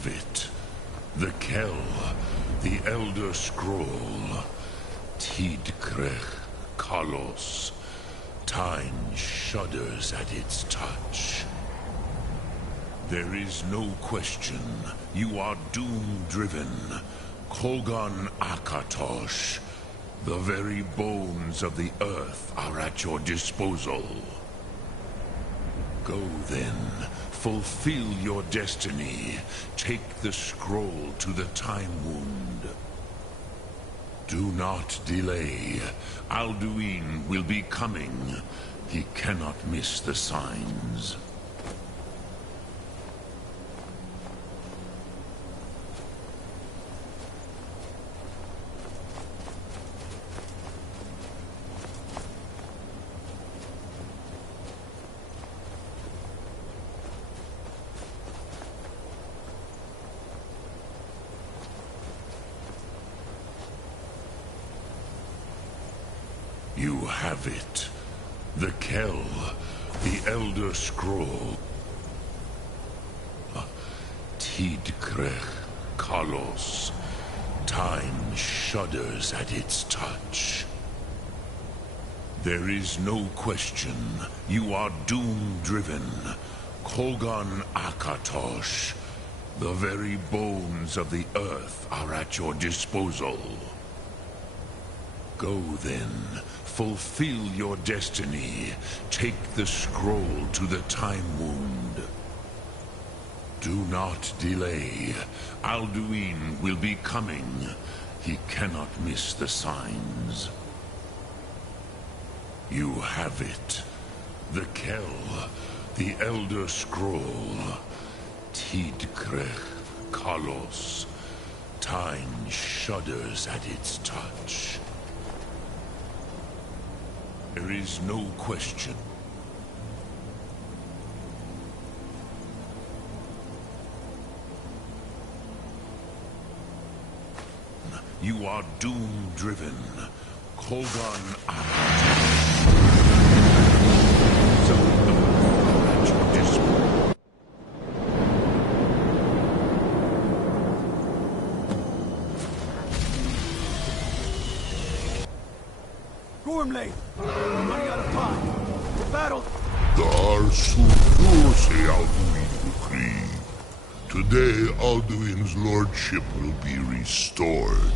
have it. The Kell, the Elder Scroll. Tidkrech Kalos. Time shudders at its touch. There is no question. You are doom-driven. Kolgan Akatosh. The very bones of the earth are at your disposal. Go then. Fulfill your destiny. Take the scroll to the Time Wound. Do not delay. Alduin will be coming. He cannot miss the signs. You have it. The Kell, the Elder Scroll. Tidkrech Kalos. Time shudders at its touch. There is no question. You are doom-driven. Kolgan Akatosh. The very bones of the earth are at your disposal. Go then. Fulfill your destiny. Take the scroll to the Time Wound. Do not delay. Alduin will be coming. He cannot miss the signs. You have it. The Kell, the Elder Scroll. Tidkrech Kalos. Time shudders at its touch. There is no question. You are doom-driven. Kolgan at your disposal. Gormley! Running out of time. The battle... Dar Sudose Alduin Krieg. Today, Alduin's lordship will be restored.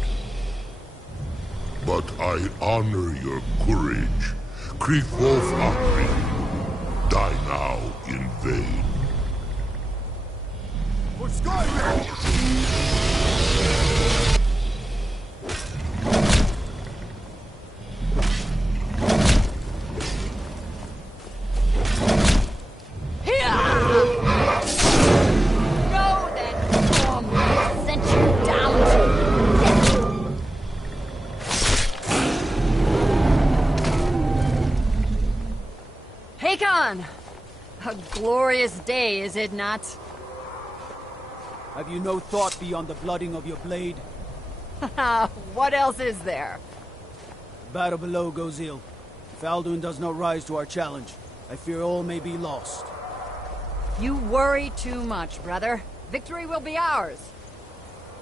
But I honor your courage. Krieg Wolf Akri. Die now in vain. For Skyrim! A glorious day, is it not? Have you no thought beyond the blooding of your blade? What else is there? The battle below goes ill. If Alduin does not rise to our challenge, I fear all may be lost. You worry too much, brother. Victory will be ours.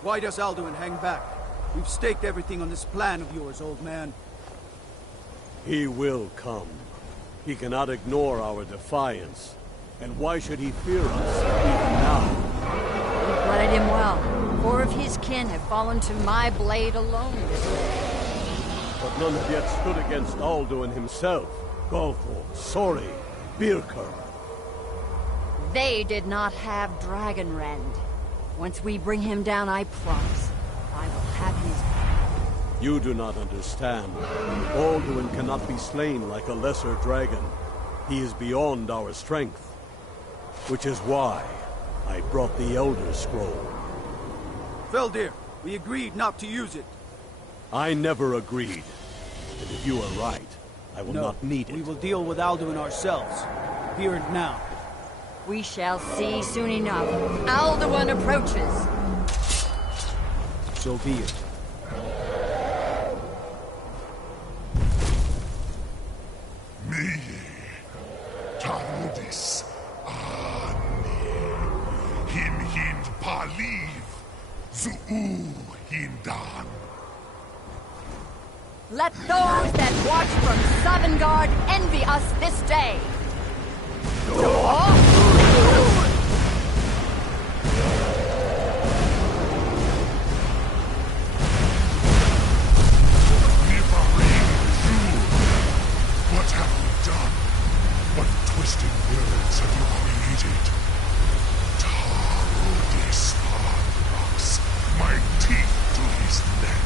Why does Alduin hang back? We've staked everything on this plan of yours, old man. He will come. He cannot ignore our defiance. And why should he fear us, even now? We blooded him well. 4 of his kin have fallen to my blade alone this day. But none have yet stood against Alduin himself. Golthor, Sori, Birker. They did not have Dragonrend. Once we bring him down, I promise, I will have his back. You do not understand. Alduin cannot be slain like a lesser dragon. He is beyond our strength. Which is why I brought the Elder Scroll. Feldir, we agreed not to use it. I never agreed. And if you are right, I will not need it. We will deal with Alduin ourselves. Here and now. We shall see soon enough. Alduin approaches. So be it. Me, Tarudis, Ane, Him Hind Pali. Su'u Hindan. Let those that watch from Sovngarde envy us this day. What have we done? What twisted words have you created? Tarudis rocks, my teeth to his neck.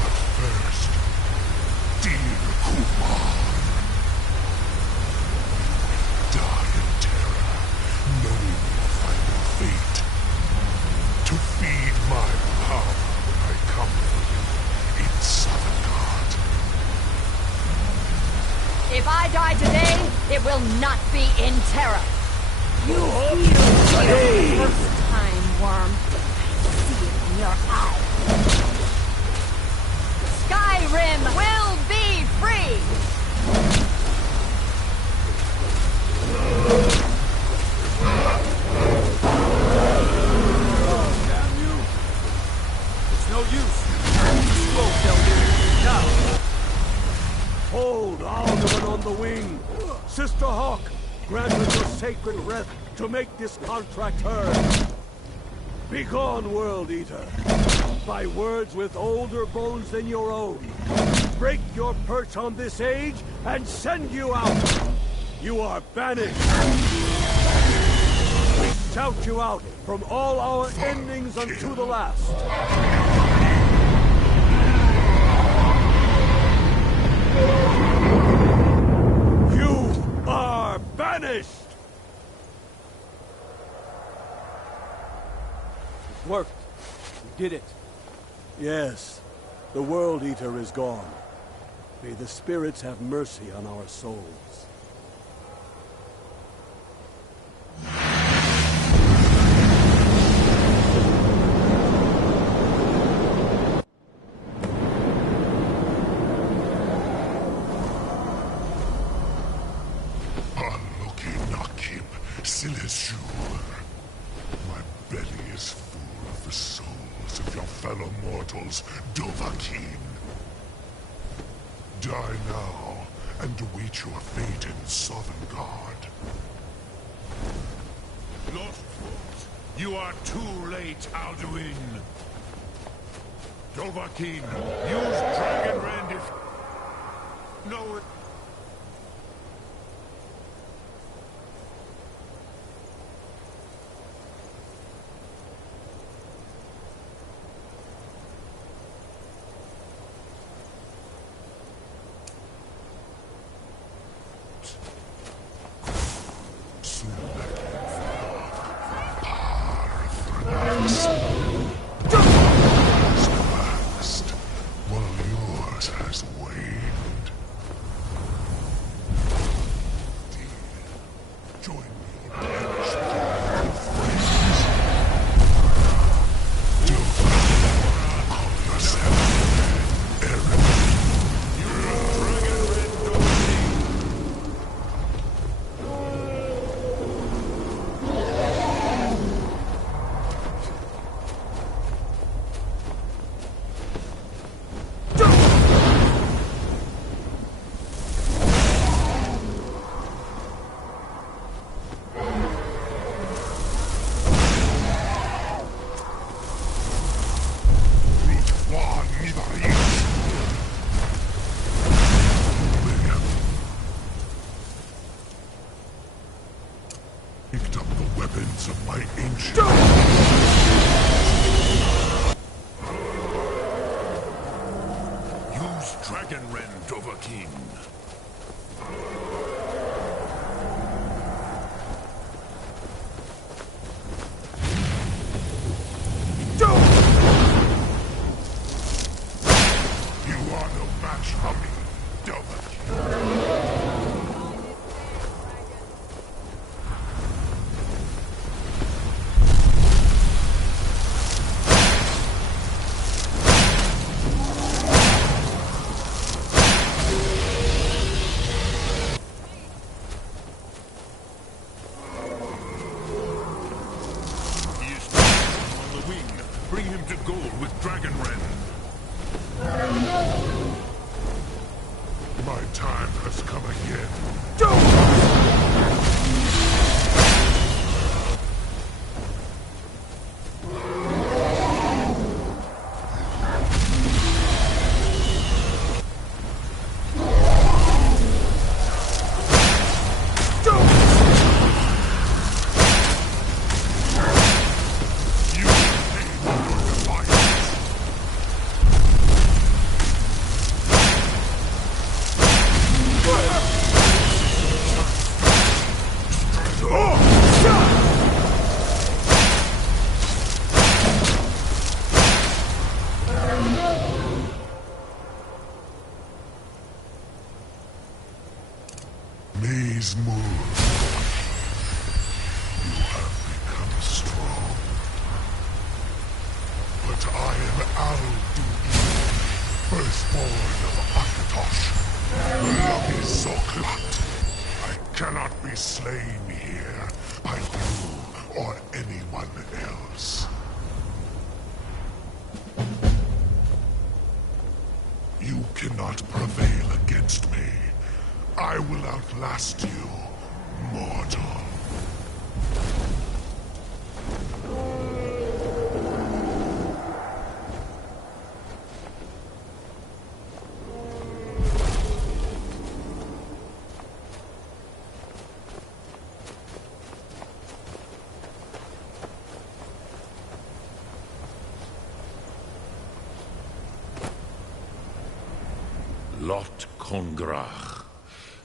But first, dear Kumar, die in terror, knowing your final fate. To feed my power when I come for you in Sovngarde. If I die today, it will not be in terror. You feel the first time, worm. I see it in your eyes. Skyrim will be free! Damn you! It's no use. Smoke, Elder. Now! Hold Alderman on the wing! Sister Hawk, grant us your sacred breath to make this contract heard. Begone, World Eater! By words with older bones than your own, break your perch on this age and send you out! You are banished! We shout you out from all our endings unto the last! You are banished! It worked. We did it. Yes, the World Eater is gone. May the spirits have mercy on our souls. Aloki Nakib Silesur. My belly is full of the souls of your fellow mortals, Dovahkiin. Die now, and await your fate in Sovngarde. Lost Fort, you are too late, Alduin. Dovahkiin, use Dragon Rend if... No, it... Picked up the weapons of my ancient... Use Dragon Rend, Dovahkiin. You are no match for me, Dovahkiin. bring him to goal with Dragonren. My time has come again. Please move. You have become strong. But I am Al-Duin, firstborn of Akatosh, the lucky Zoklat. I cannot be slain here by you or anyone else. You cannot prevail against me. I will outlast you, mortal. Lot Kongrach.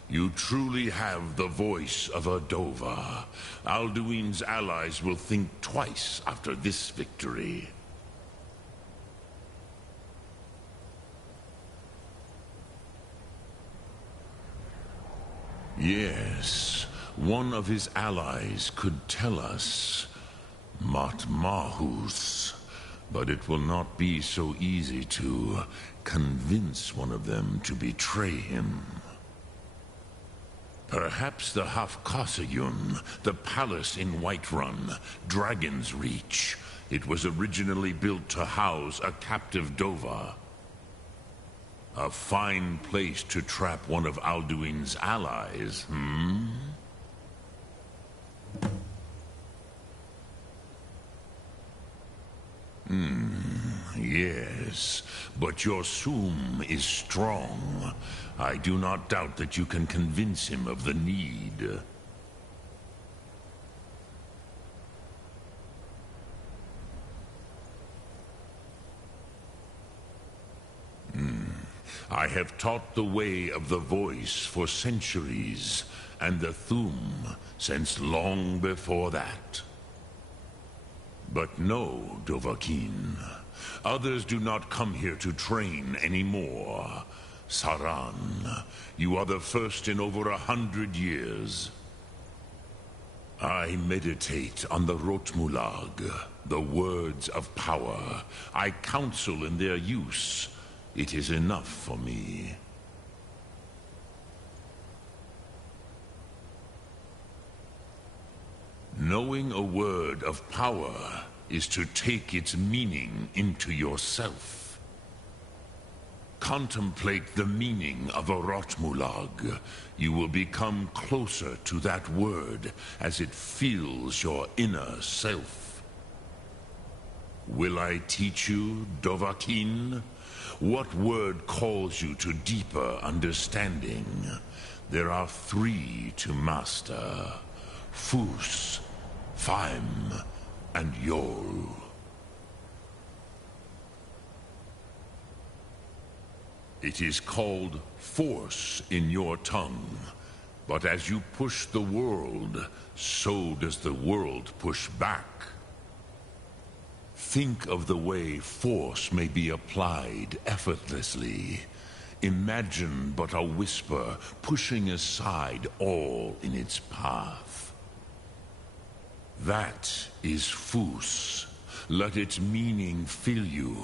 You truly have the voice of a Dova. Alduin's allies will think twice after this victory. Yes, one of his allies could tell us. Matmahus. But it will not be so easy to convince one of them to betray him. Perhaps the Hafkasayun, the palace in Whiterun, Dragon's Reach. It was originally built to house a captive Dova. A fine place to trap one of Alduin's allies, hmm? Yes, but your Sum is strong. I do not doubt that you can convince him of the need. I have taught the way of the voice for centuries, and the Thum since long before that. But no, Dovahkiin. Others do not come here to train anymore. Saran, you are the first in over 100 years. I meditate on the Rotmulag, the words of power. I counsel in their use. It is enough for me. Knowing a word of power is to take its meaning into yourself. Contemplate the meaning of a Rotmulag. You will become closer to that word as it fills your inner self. Will I teach you, Dovahkiin? What word calls you to deeper understanding? There are 3 to master. Fus, Faim, and Yol. It is called force in your tongue, but as you push the world, so does the world push back. Think of the way force may be applied effortlessly. Imagine but a whisper pushing aside all in its path. That is Fus. Let its meaning fill you.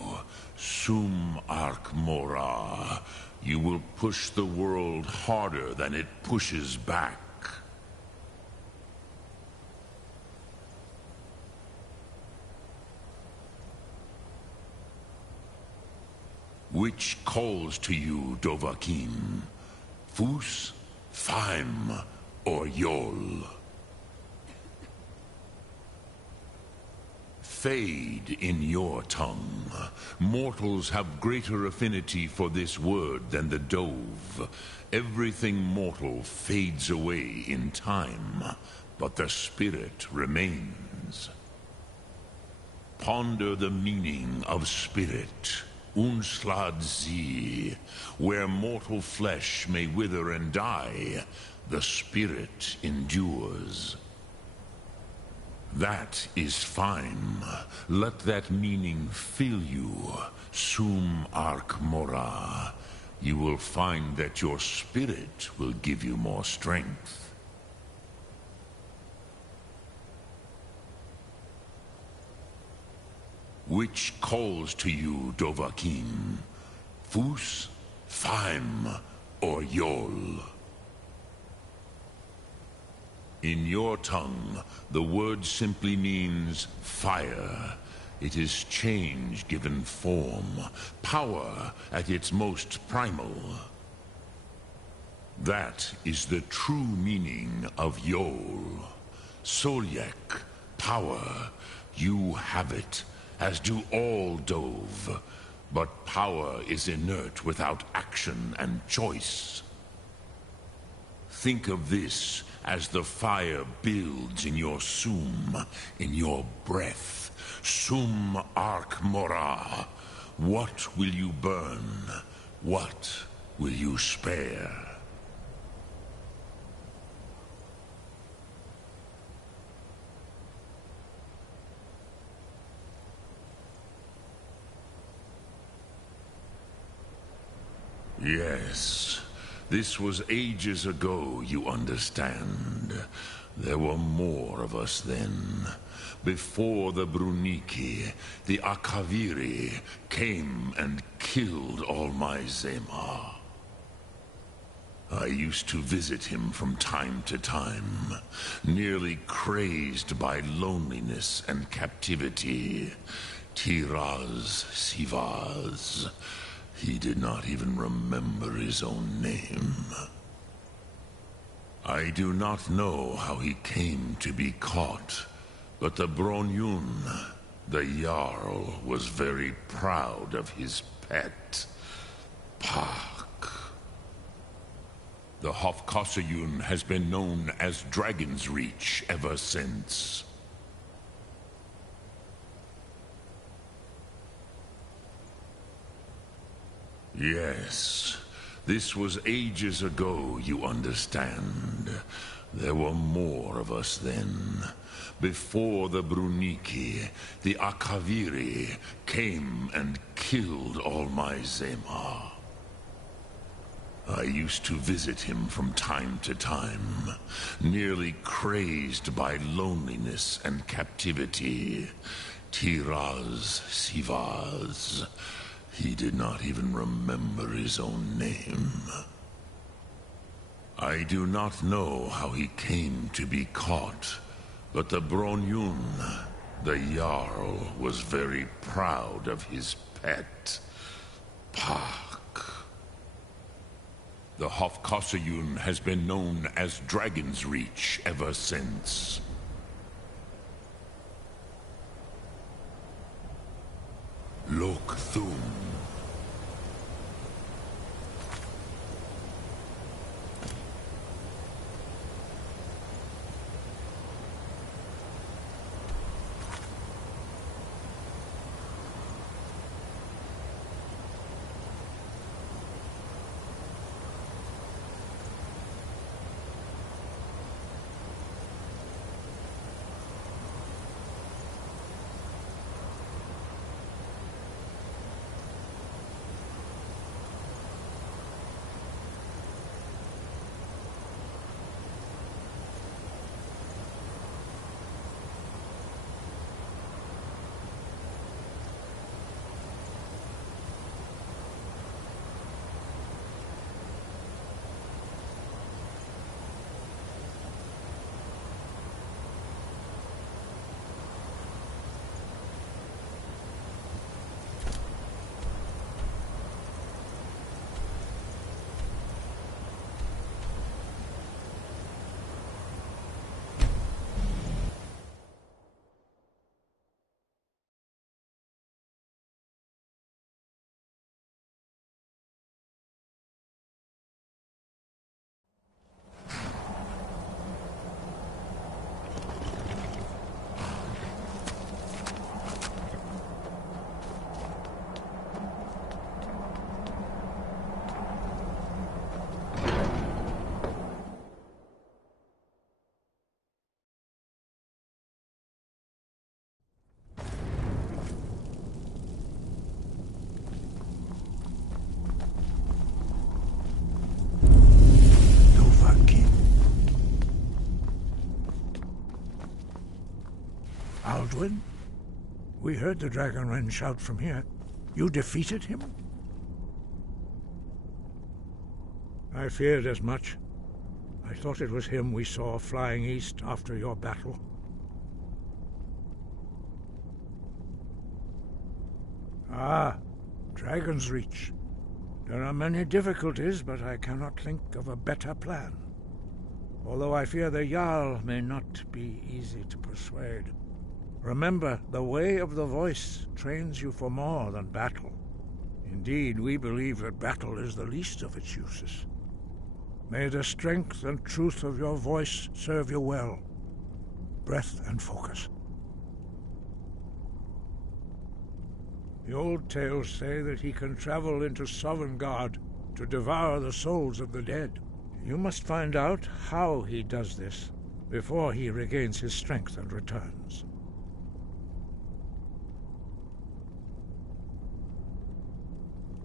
Sum Ark Mora. You will push the world harder than it pushes back. Which calls to you, Dovahkiin? Fus, Faim, or Yol? Fade in your tongue. Mortals have greater affinity for this word than the Dove. Everything mortal fades away in time, but the spirit remains. Ponder the meaning of spirit. Unslad Zi. Where mortal flesh may wither and die, the spirit endures. That is fine. Let that meaning fill you. Sum Ark Mora. You will find that your spirit will give you more strength. Which calls to you, Dovahkiin? Fus, Faim, or Yol? In your tongue, the word simply means fire. It is change given form, power at its most primal. That is the true meaning of Yol. Solyek, power. You have it, as do all Dove. But power is inert without action and choice. Think of this as the fire builds in your Sum, in your breath. Sum Ark Mora. What will you burn? What will you spare? Yes. This was ages ago, you understand. There were more of us then. Before the Bruniki, the Akaviri came and killed all my Zema. I used to visit him from time to time, nearly crazed by loneliness and captivity. Tiraz Sivaz. He did not even remember his own name. I do not know how he came to be caught, but the Bronyun, the Jarl, was very proud of his pet, Pak. The Hofkossayun has been known as Dragon's Reach ever since. Yes, this was ages ago, you understand. There were more of us then. Before the Bruniki, the Akaviri came and killed all my Zema. I used to visit him from time to time, nearly crazed by loneliness and captivity. Tiraz Sivaz. He did not even remember his own name. I do not know how he came to be caught, but the Bronyun, the Jarl, was very proud of his pet, Pak. The Hofkossayun has been known as Dragon's Reach ever since. Lok Thum. Alduin? We heard the Dragonren shout from here. You defeated him? I feared as much. I thought it was him we saw flying east after your battle. Ah, Dragon's Reach. There are many difficulties, but I cannot think of a better plan. Although I fear the Jarl may not be easy to persuade. Remember, the way of the voice trains you for more than battle. Indeed, we believe that battle is the least of its uses. May the strength and truth of your voice serve you well. Breath and focus. The old tales say that he can travel into Sovngarde to devour the souls of the dead. You must find out how he does this before he regains his strength and returns.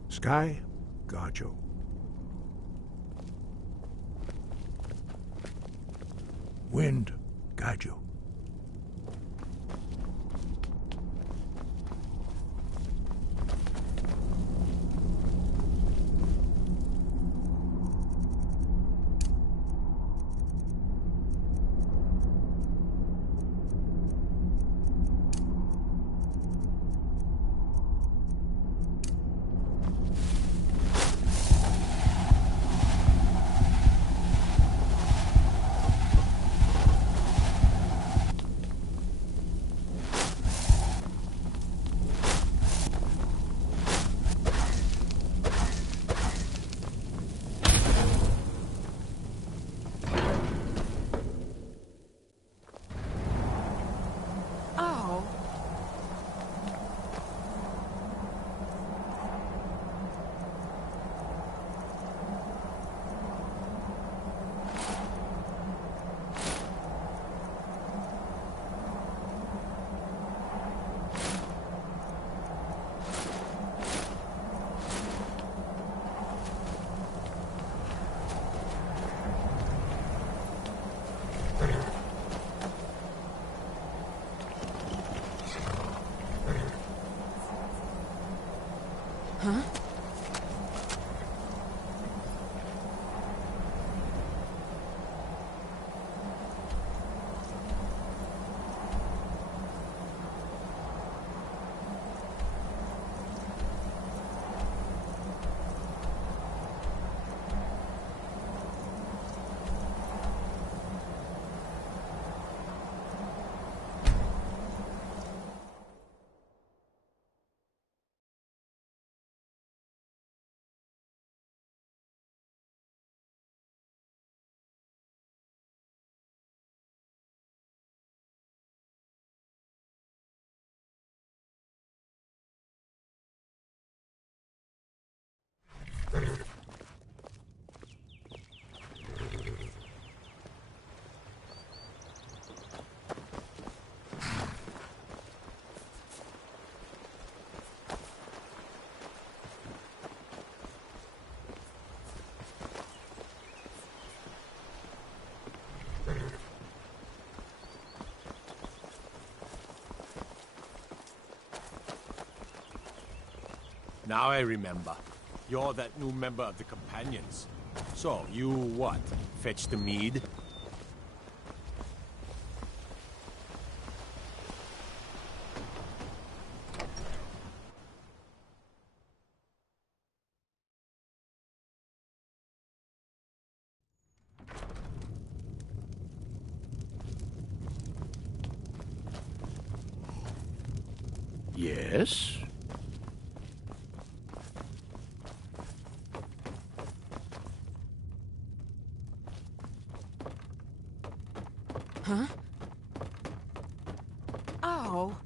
Sky, guard you. Wind, guide you. Now I remember. You're that new member of the Companions. So, you what? Fetch the mead? Yes? Huh? Oh.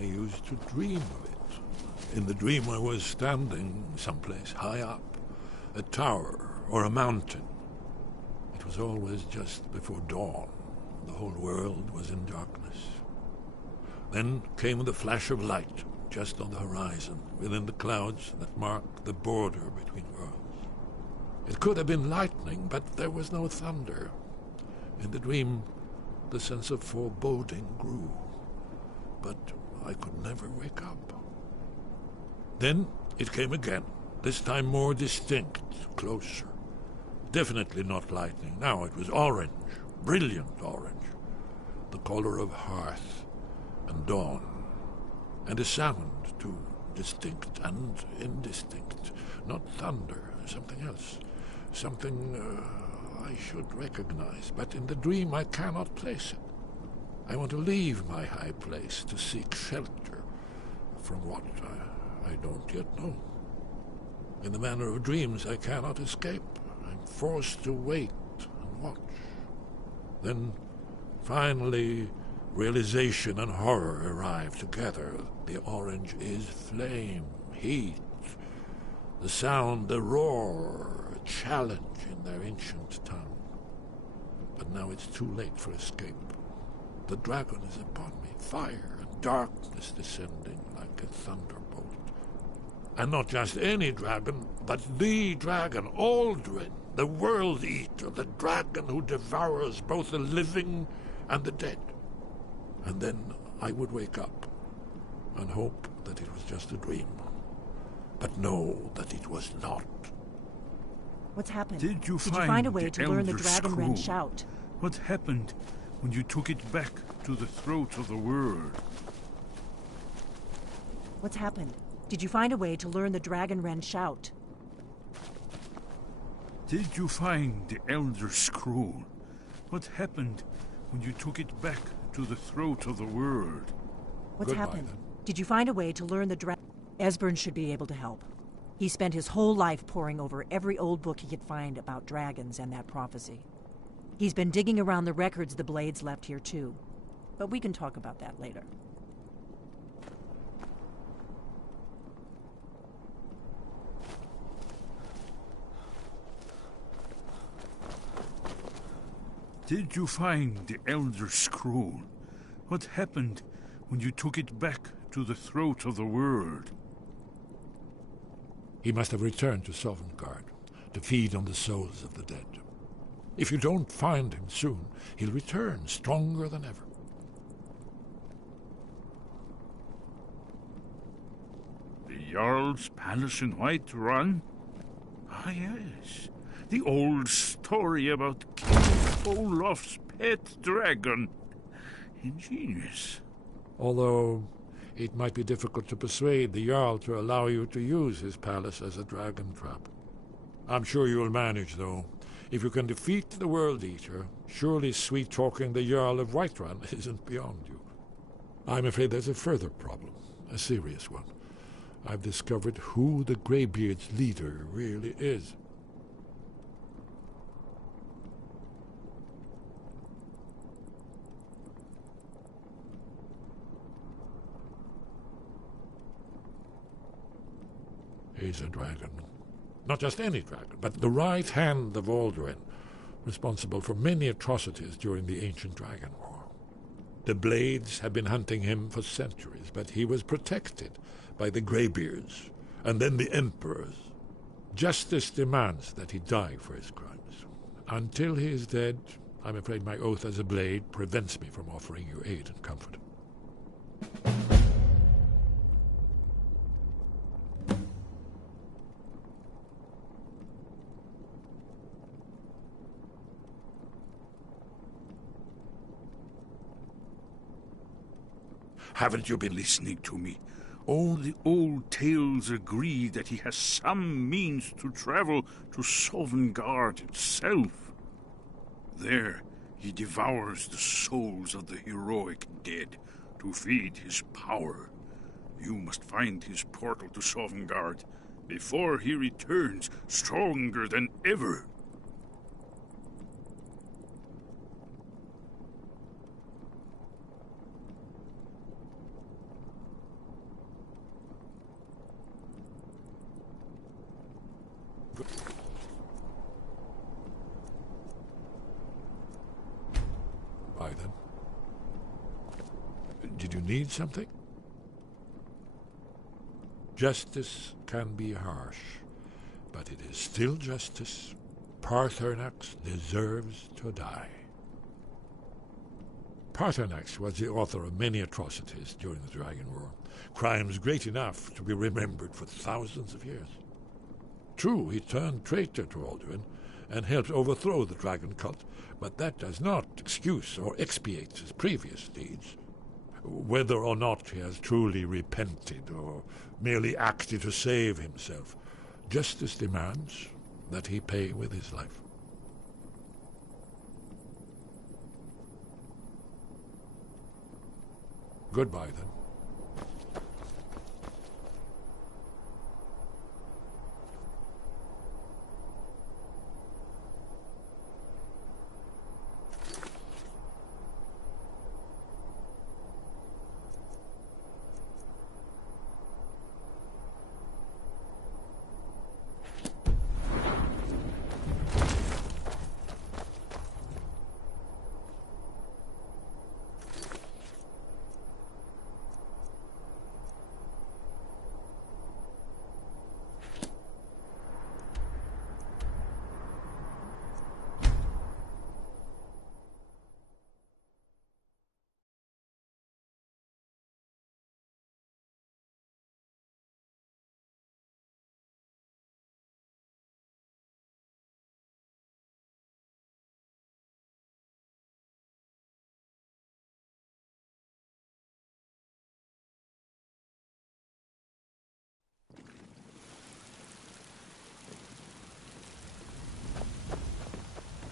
I used to dream of it. In the dream I was standing someplace high up, a tower or a mountain. It was always just before dawn. The whole world was in darkness. Then came the flash of light, just on the horizon, within the clouds that marked the border between worlds. It could have been lightning, but there was no thunder. In the dream, the sense of foreboding grew, but I could never wake up. Then it came again, this time more distinct, closer. Definitely not lightning. Now it was orange, brilliant orange, the color of hearth and dawn, and a sound, too, distinct and indistinct. Not thunder, something else. Something I should recognize, but in the dream I cannot place it. I want to leave my high place to seek shelter from what I don't yet know. In the manner of dreams, I cannot escape. I'm forced to wait and watch. Then, finally, realization and horror arrive together. The orange is flame, heat, the sound, the roar, a challenge in their ancient tongue. But now it's too late for escape. The dragon is upon me, fire and darkness descending like a thunderbolt. And not just any dragon, but the dragon, Aldrin, the World Eater, the dragon who devours both the living and the dead. And then I would wake up and hope that it was just a dream, but know that it was not. What's happened? Did you find a way the to learn the Elder Dragon Wren Scroll? shout? What happened when you took it back to the throat of the world? What's happened? Did you find a way to learn the Dragon Wren shout? Did you find the Elder Scroll? What happened when you took it back to the throat of the world? What's Goodbye, happened? then. Did you find a way to learn the Esbern should be able to help. He spent his whole life poring over every old book he could find about dragons and that prophecy. He's been digging around the records the Blades left here, too. But we can talk about that later. Did you find the Elder Scroll? What happened when you took it back to the throat of the world? He must have returned to Sovngarde to feed on the souls of the dead. If you don't find him soon, he'll return stronger than ever. The Jarl's palace in Whiterun? Ah, yes. The old story about King Olaf's pet dragon. Ingenious. Although it might be difficult to persuade the Jarl to allow you to use his palace as a dragon trap. I'm sure you'll manage, though. If you can defeat the World Eater, surely sweet-talking the Jarl of Whiterun isn't beyond you. I'm afraid there's a further problem, a serious one. I've discovered who the Greybeard's leader really is. He's a dragon. Not just any dragon, but the right hand of Aldrin, responsible for many atrocities during the Ancient Dragon War. The Blades have been hunting him for centuries, but he was protected by the Greybeards, and then the Emperors. Justice demands that he die for his crimes. Until he is dead, I'm afraid my oath as a Blade prevents me from offering you aid and comfort. Haven't you been listening to me? All the old tales agree that he has some means to travel to Sovngarde itself. There, he devours the souls of the heroic dead to feed his power. You must find his portal to Sovngarde before he returns stronger than ever. need something? Justice can be harsh, but it is still justice. Paarthurnax deserves to die. Paarthurnax was the author of many atrocities during the Dragon War, crimes great enough to be remembered for thousands of years. True, he turned traitor to Alduin and helped overthrow the dragon cult, but that does not excuse or expiate his previous deeds. Whether or not he has truly repented or merely acted to save himself, justice demands that he pay with his life. Goodbye, then.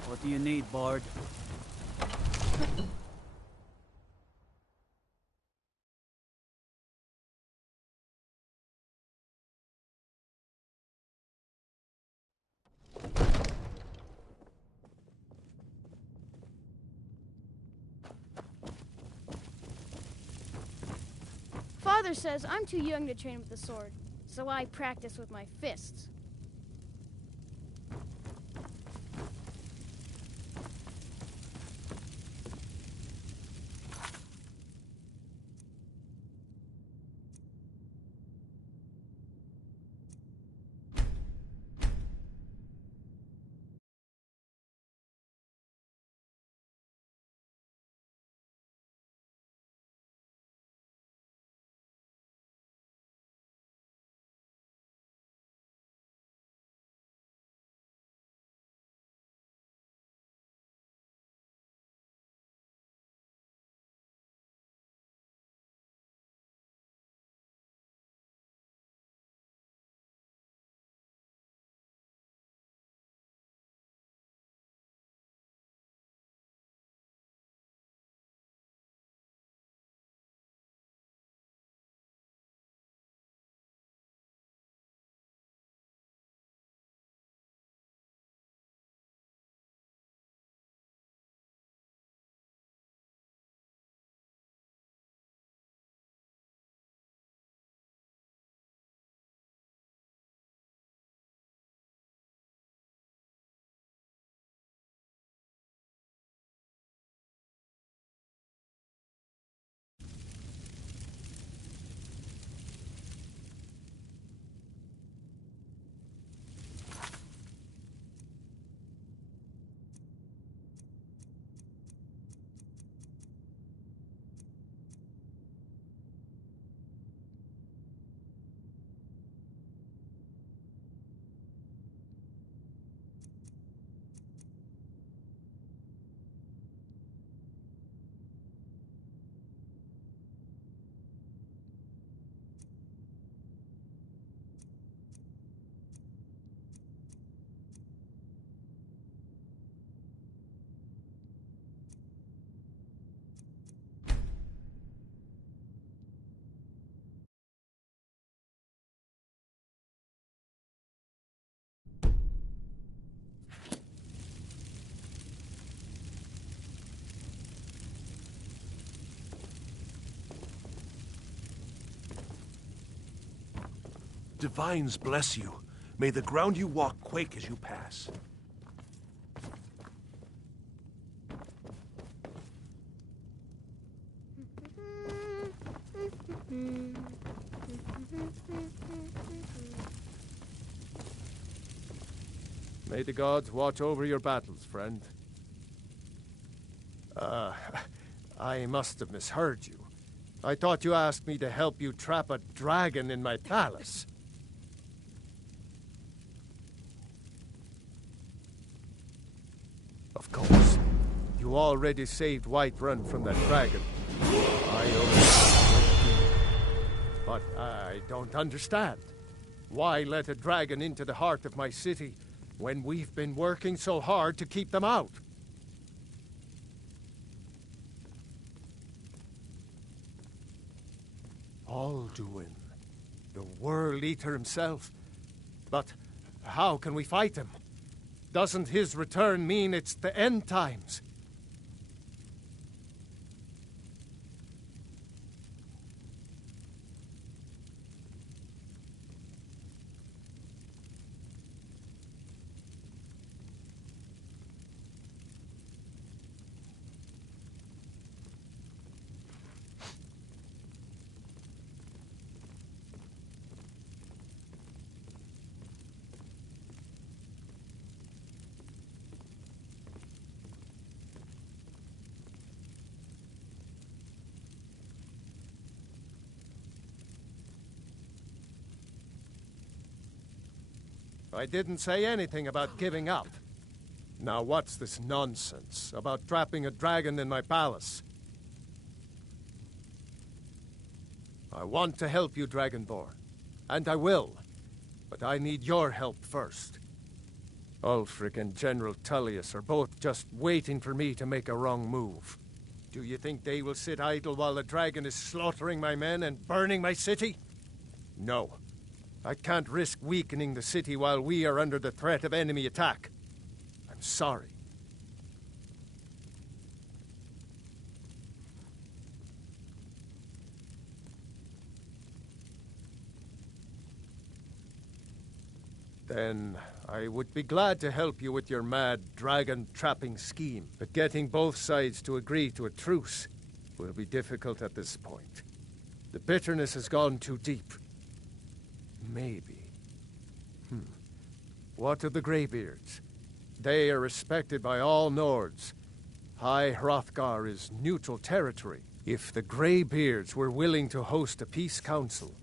What do you need, Bard? Father says I'm too young to train with the sword, so I practice with my fists. Divines bless you. May the ground you walk quake as you pass. May the gods watch over your battles, friend. I must have misheard you. I thought you asked me to help you trap a dragon in my palace. Of course. You already saved Whiterun from that dragon. I owe you. But I don't understand. Why let a dragon into the heart of my city when we've been working so hard to keep them out? Alduin, the World Eater himself. But how can we fight him? Doesn't his return mean it's the end times? I didn't say anything about giving up. Now what's this nonsense about trapping a dragon in my palace? I want to help you, Dragonborn. And I will. But I need your help first. Ulfric and General Tullius are both just waiting for me to make a wrong move. Do you think they will sit idle while the dragon is slaughtering my men and burning my city? No. I can't risk weakening the city while we are under the threat of enemy attack. I'm sorry. Then I would be glad to help you with your mad dragon-trapping scheme. But getting both sides to agree to a truce will be difficult at this point. The bitterness has gone too deep. Maybe. What of the Greybeards? They are respected by all Nords. High Hrothgar is neutral territory. If the Greybeards were willing to host a peace council,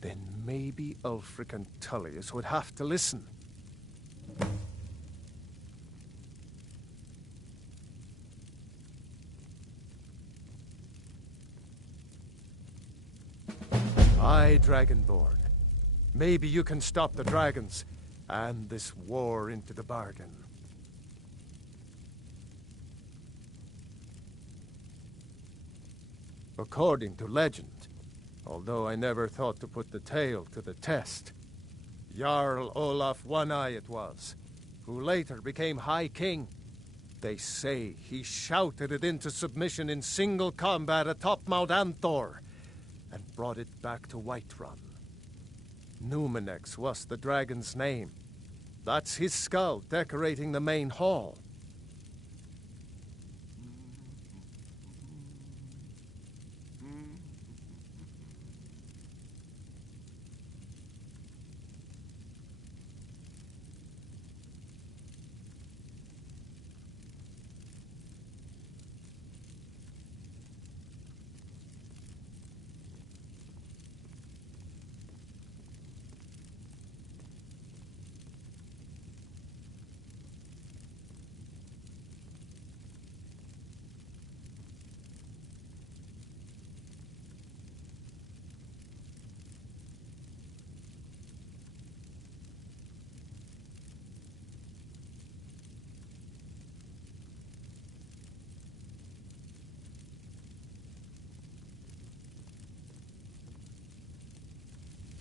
then maybe Ulfric and Tullius would have to listen. Aye, Dragonborn. Maybe you can stop the dragons, and this war into the bargain. According to legend, although I never thought to put the tale to the test, Jarl Olaf One-Eye it was, who later became High King. They say he shouted it into submission in single combat atop Mount Anthor, and brought it back to Whiterun. Numenex was the dragon's name. That's his skull decorating the main hall.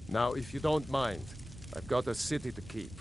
Now, if you don't mind, I've got a city to keep.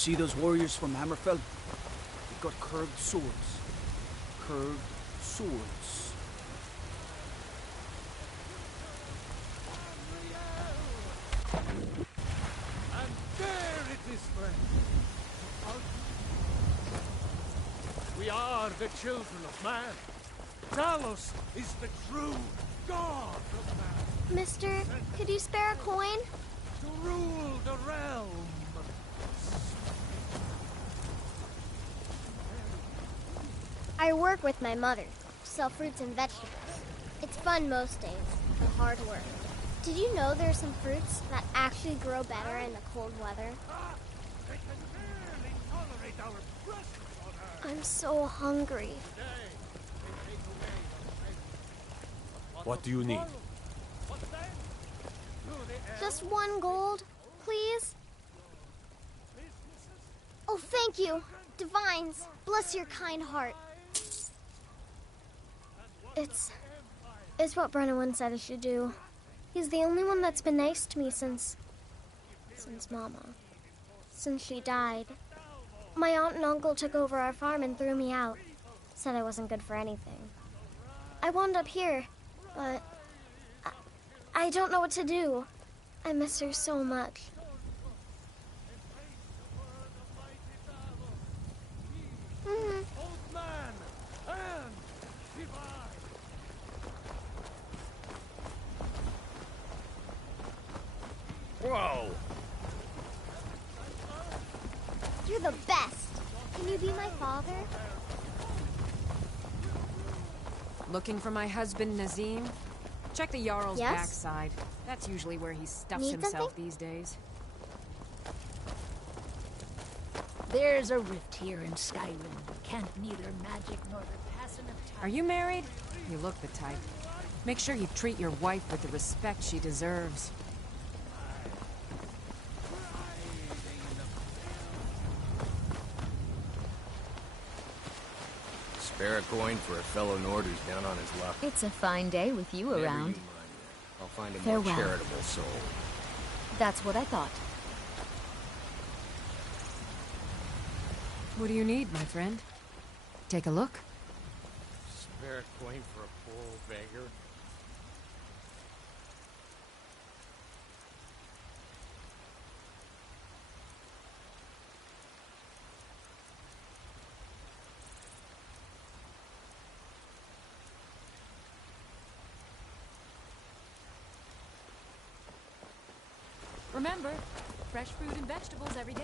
see those warriors from Hammerfell? They've got curved swords. Curved swords. And there it is, friend. We are the children of man. Talos is the true god of man. Mister, could you spare a coin? To rule the realm. I work with my mother. Sell fruits and vegetables. It's fun most days, but hard work. Did you know there are some fruits that actually grow better in the cold weather? They can barely tolerate our presence on Earth. I'm so hungry. What do you need? Just 1 gold, please? Oh, thank you. Divines, bless your kind heart. It's what Brennan said I should do. He's the only one that's been nice to me since Mama. Since she died. My aunt and uncle took over our farm and threw me out. Said I wasn't good for anything. I wound up here, but I don't know what to do. I miss her so much. Old man and divine. Whoa! You're the best. Can you be my father? Looking for my husband, Nazim? Check the Jarl's Yes? backside. That's usually where he stuffs Need himself something? these days. There's a rift here in Skyrim. Can't neither magic nor the passing of time. Are you married? You look the type. Make sure you treat your wife with the respect she deserves. Spare a coin for a fellow Nord who's down on his luck. It's a fine day with you Never around. you mind that. I'll find a Farewell. more charitable soul. That's what I thought. What do you need, my friend? Take a look. Spare a coin for a poor old beggar? Remember, fresh fruit and vegetables every day.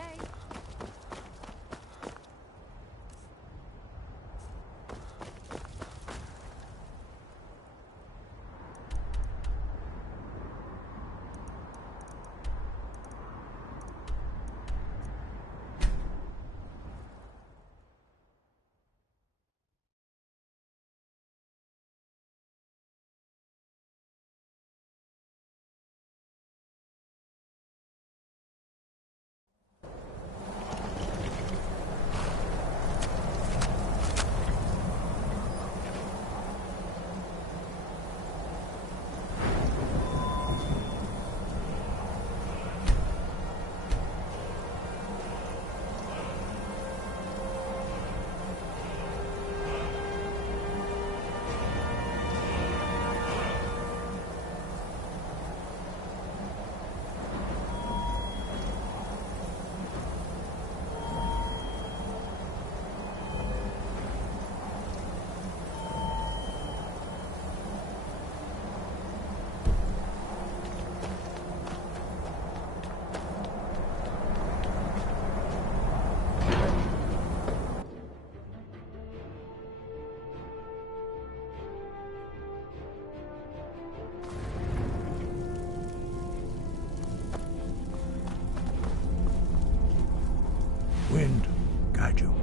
Wind, guide you.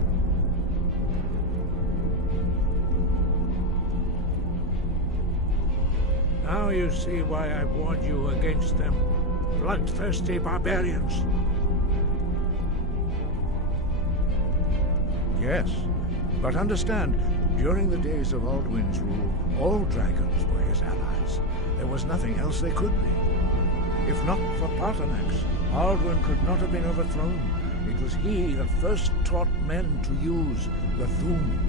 Now you see why I warned you against them. Bloodthirsty barbarians. Yes, but understand, during the days of Alduin's rule, all dragons were his allies. There was nothing else they could be. If not for Paarthurnax, Alduin could not have been overthrown, It was he that first taught men to use the Thum.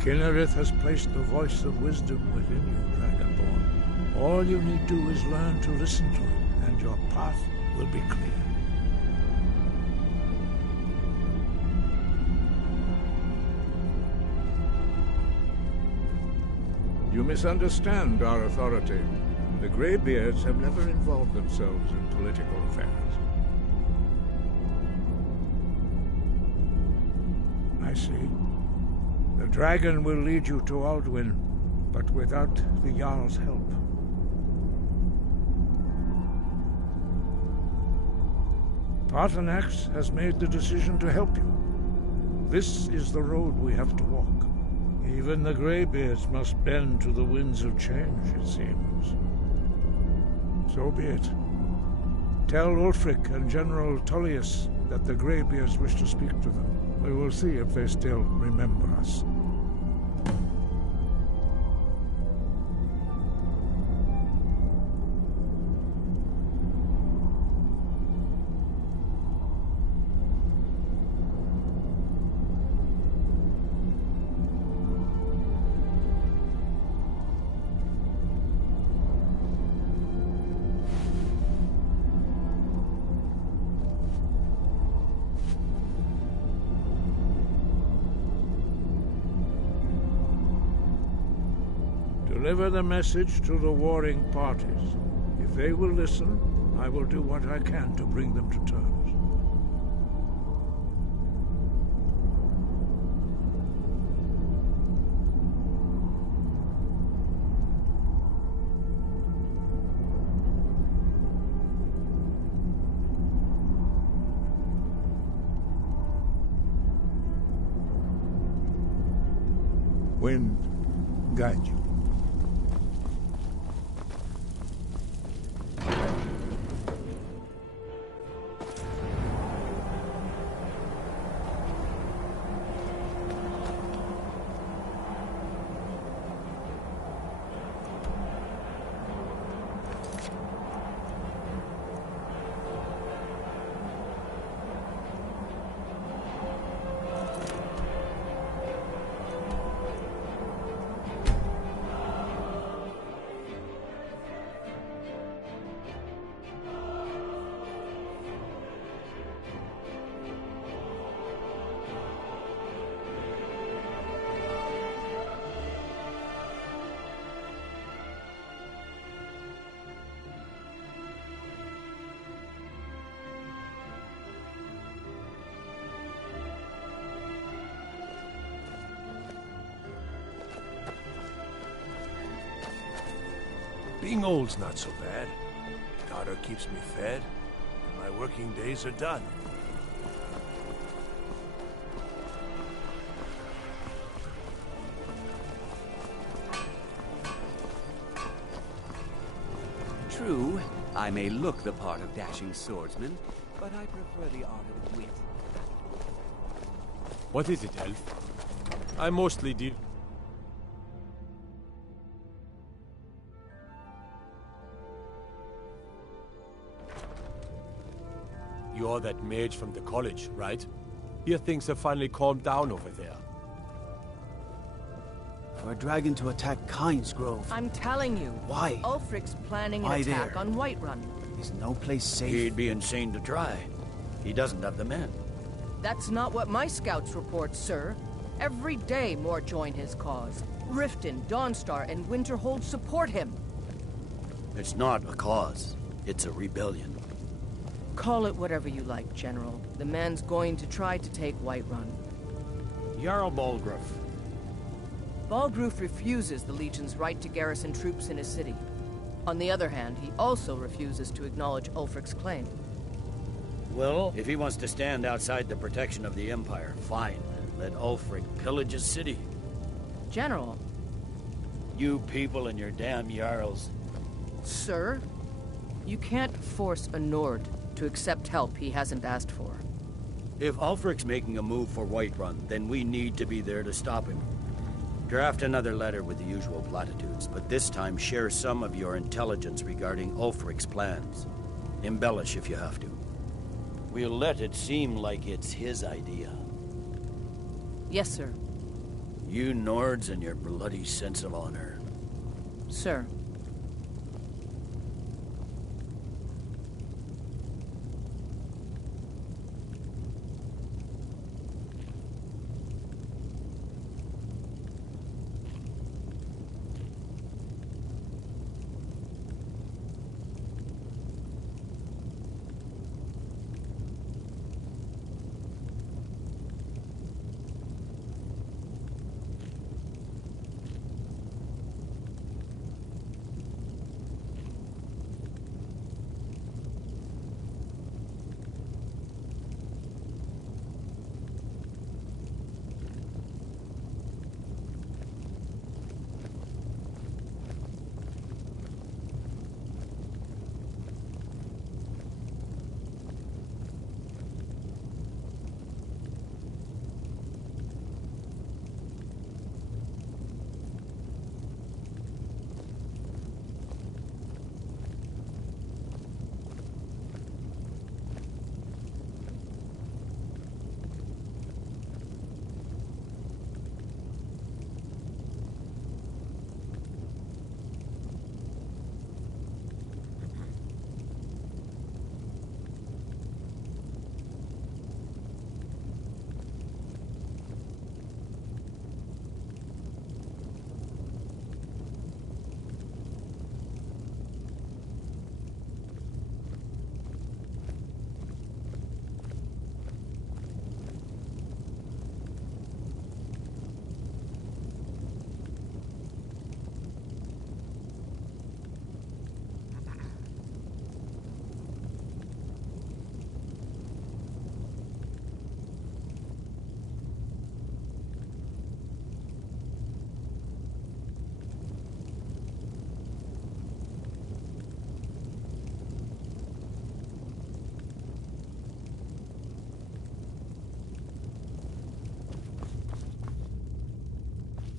Kinnereth has placed the voice of wisdom within you, Dragonborn. All you need do is learn to listen to it, and your path will be clear. You misunderstand our authority. The Greybeards have never involved themselves in political affairs. I see. The dragon will lead you to Alduin, but without the Jarl's help. Paarthurnax has made the decision to help you. This is the road we have to walk. Even the Greybeards must bend to the winds of change, it seems. So be it. Tell Ulfric and General Tullius that the Greybeards wish to speak to them. We will see if they still remember us. Deliver the message to the warring parties. If they will listen, I will do what I can to bring them to terms. Wind, guide you. Being old's not so bad. Daughter keeps me fed, and my working days are done. True, I may look the part of dashing swordsman, but I prefer the art of wit. What is it, Elf? I mostly deal... You're that mage from the college, right? Here things have finally calmed down over there. For a dragon to attack Kynes Grove. I'm telling you. Why? Ulfric's planning Why an attack there? on Whiterun. Is no place safe? He'd be insane to try. He doesn't have the men. That's not what my scouts report, sir. Every day more join his cause. Riften, Dawnstar, and Winterhold support him. It's not a cause. It's a rebellion. Call it whatever you like, General. The man's going to try to take Whiterun. Jarl Balgruuf. Balgruuf refuses the Legion's right to garrison troops in his city. On the other hand, he also refuses to acknowledge Ulfric's claim. Well, if he wants to stand outside the protection of the Empire, fine. Let Ulfric pillage his city. General. You people and your damn Jarls. Sir, you can't force a Nord to accept help he hasn't asked for. If Ulfric's making a move for Whiterun, then we need to be there to stop him. Draft another letter with the usual platitudes, but this time share some of your intelligence regarding Ulfric's plans. Embellish if you have to. We'll let it seem like it's his idea. Yes, sir. You Nords and your bloody sense of honor. Sir.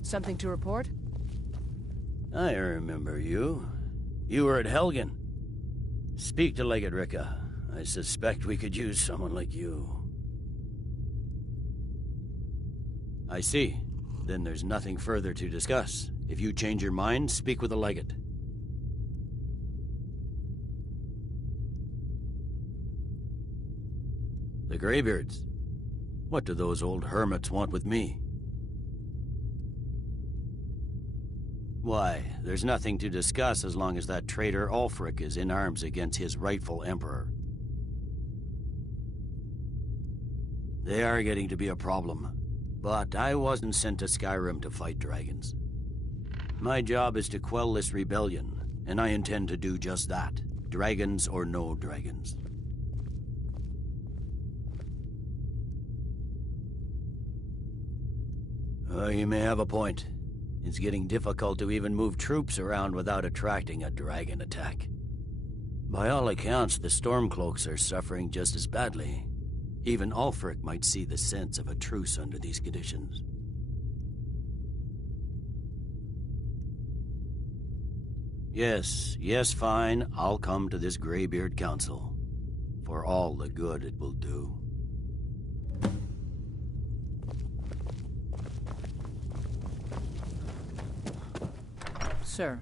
Something to report? I remember you. You were at Helgen. Speak to Legate Ricka. I suspect we could use someone like you. I see. Then there's nothing further to discuss. If you change your mind, speak with the Legate. The Greybeards. What do those old hermits want with me? Why, there's nothing to discuss as long as that traitor Ulfric is in arms against his rightful emperor. They are getting to be a problem, but I wasn't sent to Skyrim to fight dragons. My job is to quell this rebellion, and I intend to do just that, dragons or no dragons. You may have a point. It's getting difficult to even move troops around without attracting a dragon attack. By all accounts, the Stormcloaks are suffering just as badly. Even Ulfric might see the sense of a truce under these conditions. Yes, fine. I'll come to this Greybeard Council. For all the good it will do. Sir.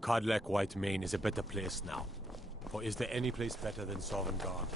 Codlec Whitemane is a better place now. For is there any place better than Sovngarde?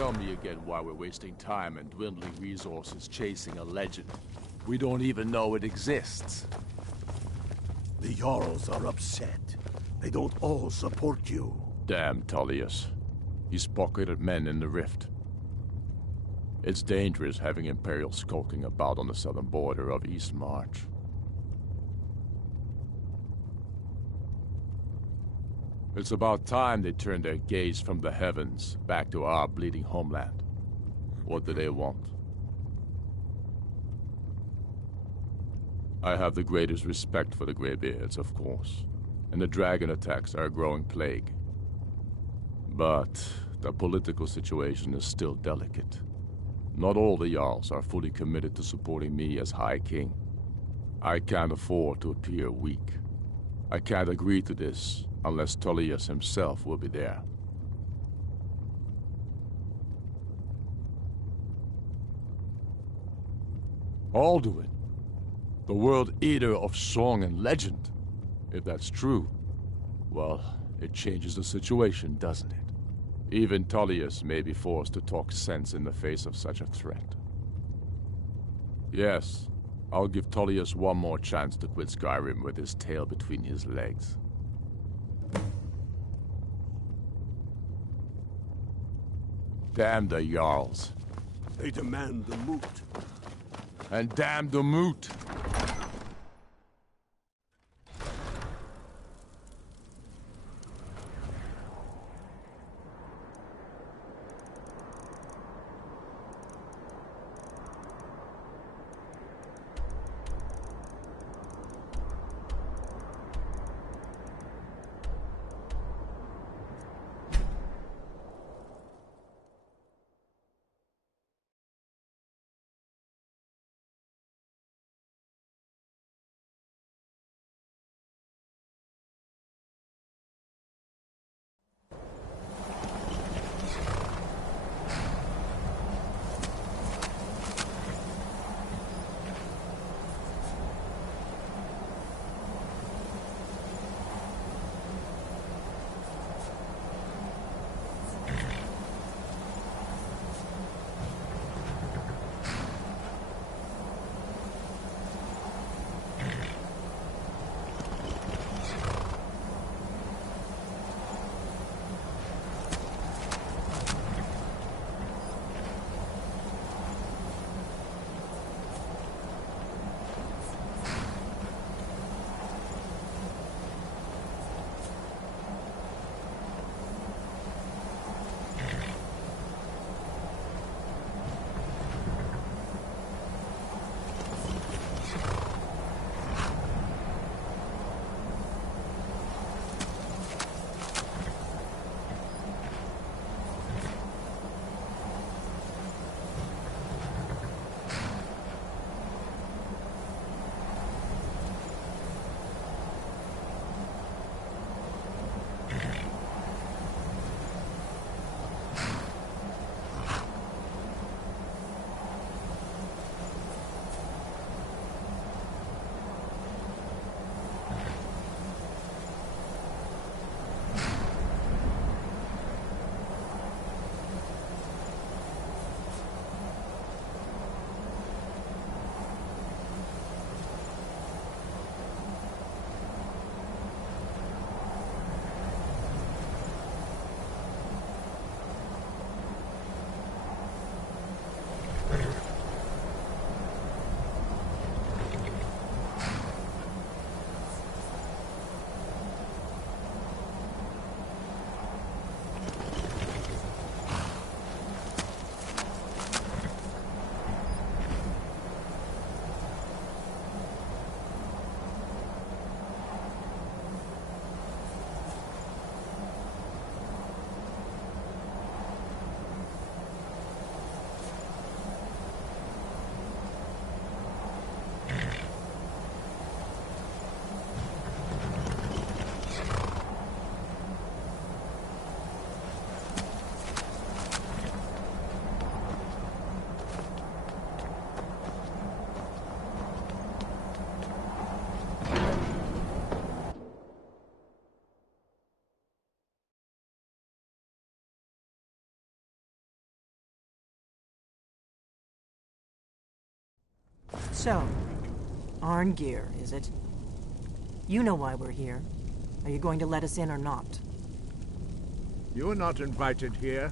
tell me again why we're wasting time and dwindling resources chasing a legend. We don't even know it exists. The Jarls are upset. They don't all support you. Damn Tullius. He's pocketed men in the Rift. It's dangerous having Imperials skulking about on the southern border of East March. It's about time they turned their gaze from the heavens back to our bleeding homeland. What do they want? I have the greatest respect for the Greybeards, of course, and the dragon attacks are a growing plague. But the political situation is still delicate. Not all the Jarls are fully committed to supporting me as High King. I can't afford to appear weak. I can't agree to this unless Tullius himself will be there. Alduin, the World Eater of song and legend. If that's true, well, it changes the situation, doesn't it? Even Tullius may be forced to talk sense in the face of such a threat. Yes, I'll give Tullius one more chance to quit Skyrim with his tail between his legs. Damn the Jarls. They demand the moot. And damn the moot. So, Arngeir, is it? You know why we're here. Are you going to let us in or not? You're not invited here.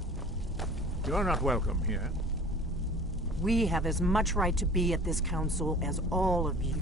You're not welcome here. We have as much right to be at this council as all of you.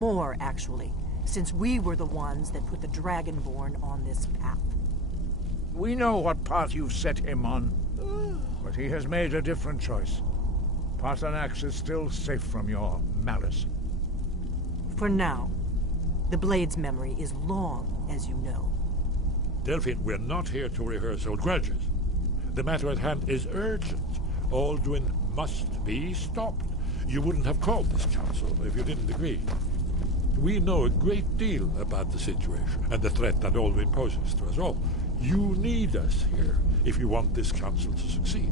More, actually, since we were the ones that put the Dragonborn on this path. We know what path you've set him on, but he has made a different choice. Paarthurnax is still safe from your malice. For now. The Blade's memory is long, as you know. Delphine, we're not here to rehearse old grudges. The matter at hand is urgent. Alduin must be stopped. You wouldn't have called this council if you didn't agree. We know a great deal about the situation and the threat that Alduin poses to us all. You need us here if you want this council to succeed.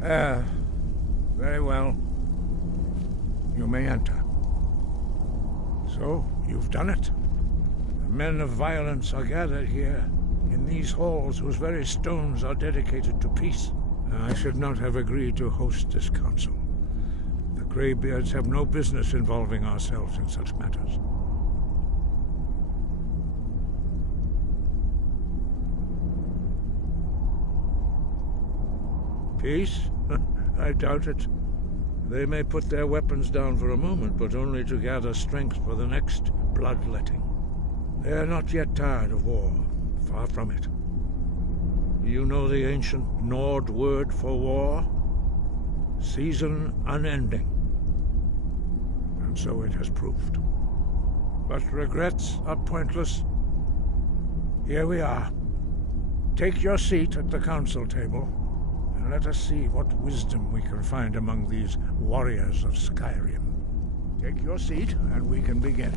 Very well. You may enter. So, you've done it. The men of violence are gathered here, in these halls whose very stones are dedicated to peace. I should not have agreed to host this council. The Greybeards have no business involving ourselves in such matters. Peace? I doubt it. They may put their weapons down for a moment, but only to gather strength for the next bloodletting. They are not yet tired of war. Far from it. You know the ancient Nord word for war? Season unending. And so it has proved. But regrets are pointless. Here we are. Take your seat at the council table, and let us see what wisdom we can find among these warriors of Skyrim. Take your seat, and we can begin.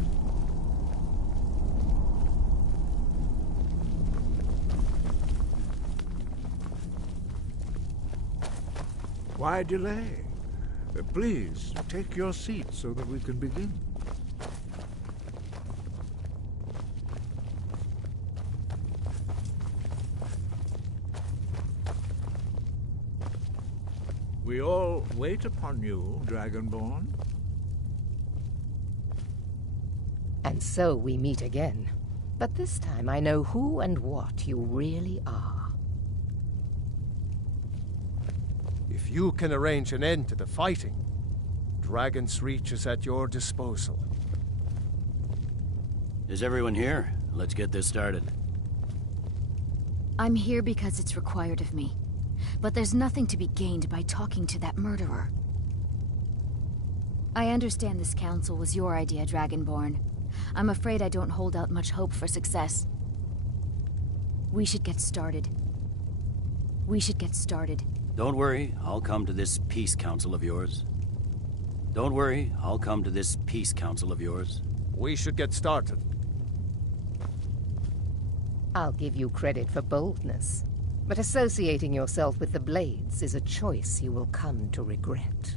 Why delay? Please, take your seat so that we can begin. We all wait upon you, Dragonborn. And so we meet again. But this time I know who and what you really are. If you can arrange an end to the fighting, Dragon's Reach is at your disposal. Is everyone here? Let's get this started. I'm here because it's required of me. But there's nothing to be gained by talking to that murderer. I understand this council was your idea, Dragonborn. I'm afraid I don't hold out much hope for success. We should get started. We should get started. Don't worry, I'll come to this peace council of yours. Don't worry, I'll come to this peace council of yours. We should get started. I'll give you credit for boldness, but associating yourself with the Blades is a choice you will come to regret.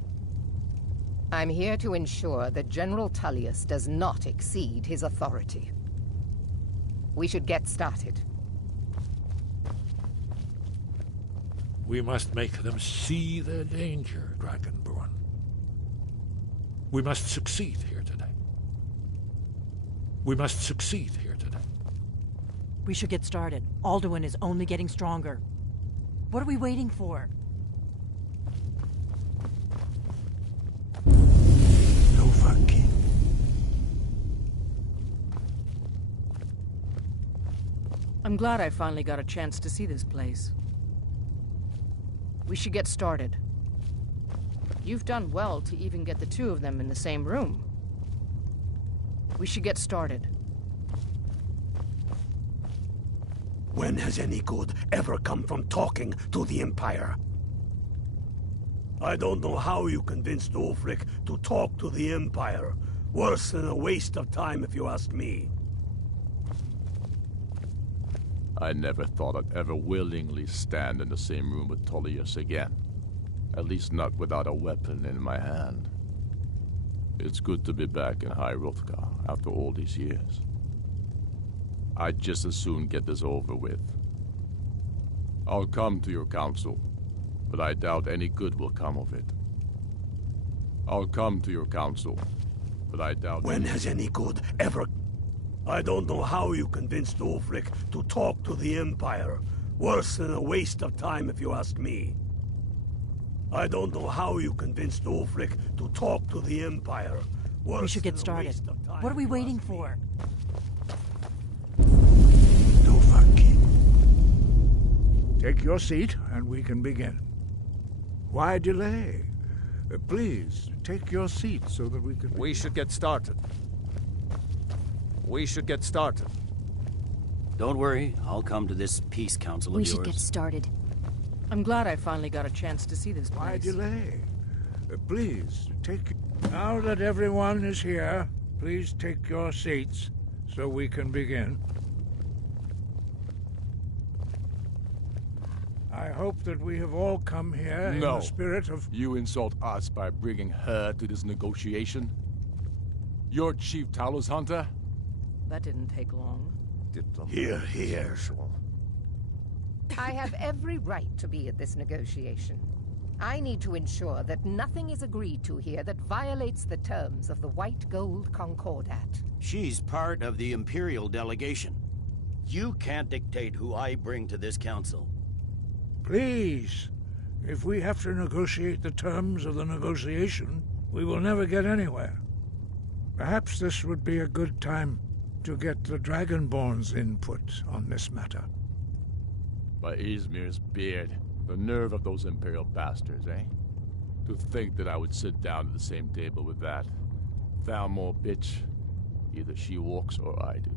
I'm here to ensure that General Tullius does not exceed his authority. We should get started. We must make them see their danger, Dragonborn. We must succeed here today. We must succeed here today. We should get started. Alduin is only getting stronger. What are we waiting for? Nova King. I'm glad I finally got a chance to see this place. We should get started. You've done well to even get the two of them in the same room. We should get started. When has any good ever come from talking to the Empire? I don't know how you convinced Ulfric to talk to the Empire. Worse than a waste of time, if you ask me. I never thought I'd ever willingly stand in the same room with Tullius again. At least not without a weapon in my hand. It's good to be back in High Hrothgar after all these years. I'd just as soon get this over with. I'll come to your council, but I doubt any good will come of it. I'll come to your council, but I doubt... When has any good ever... I don't know how you convinced Ulfric to talk to the Empire. Worse than a waste of time, if you ask me. I don't know how you convinced Ulfric to talk to the Empire. We should get started. What are we waiting for? Take your seat, and we can begin. Why delay? Please, take your seat so that we can... We should get started. We should get started. Don't worry, I'll come to this peace council of yours. We should get started. I'm glad I finally got a chance to see this place. Why delay? Please, take... Now that everyone is here, please take your seats so we can begin. I hope that we have all come here in the spirit of... You insult us by bringing her to this negotiation? You're Chief Talos Hunter? That didn't take long. Here, here. I have every right to be at this negotiation. I need to ensure that nothing is agreed to here that violates the terms of the White Gold Concordat. She's part of the Imperial delegation. You can't dictate who I bring to this council. Please, if we have to negotiate the terms of the negotiation, we will never get anywhere. Perhaps this would be a good time to get the Dragonborn's input on this matter. By Izmir's beard, the nerve of those Imperial bastards, eh? To think that I would sit down at the same table with that Thalmor bitch. Either she walks or I do.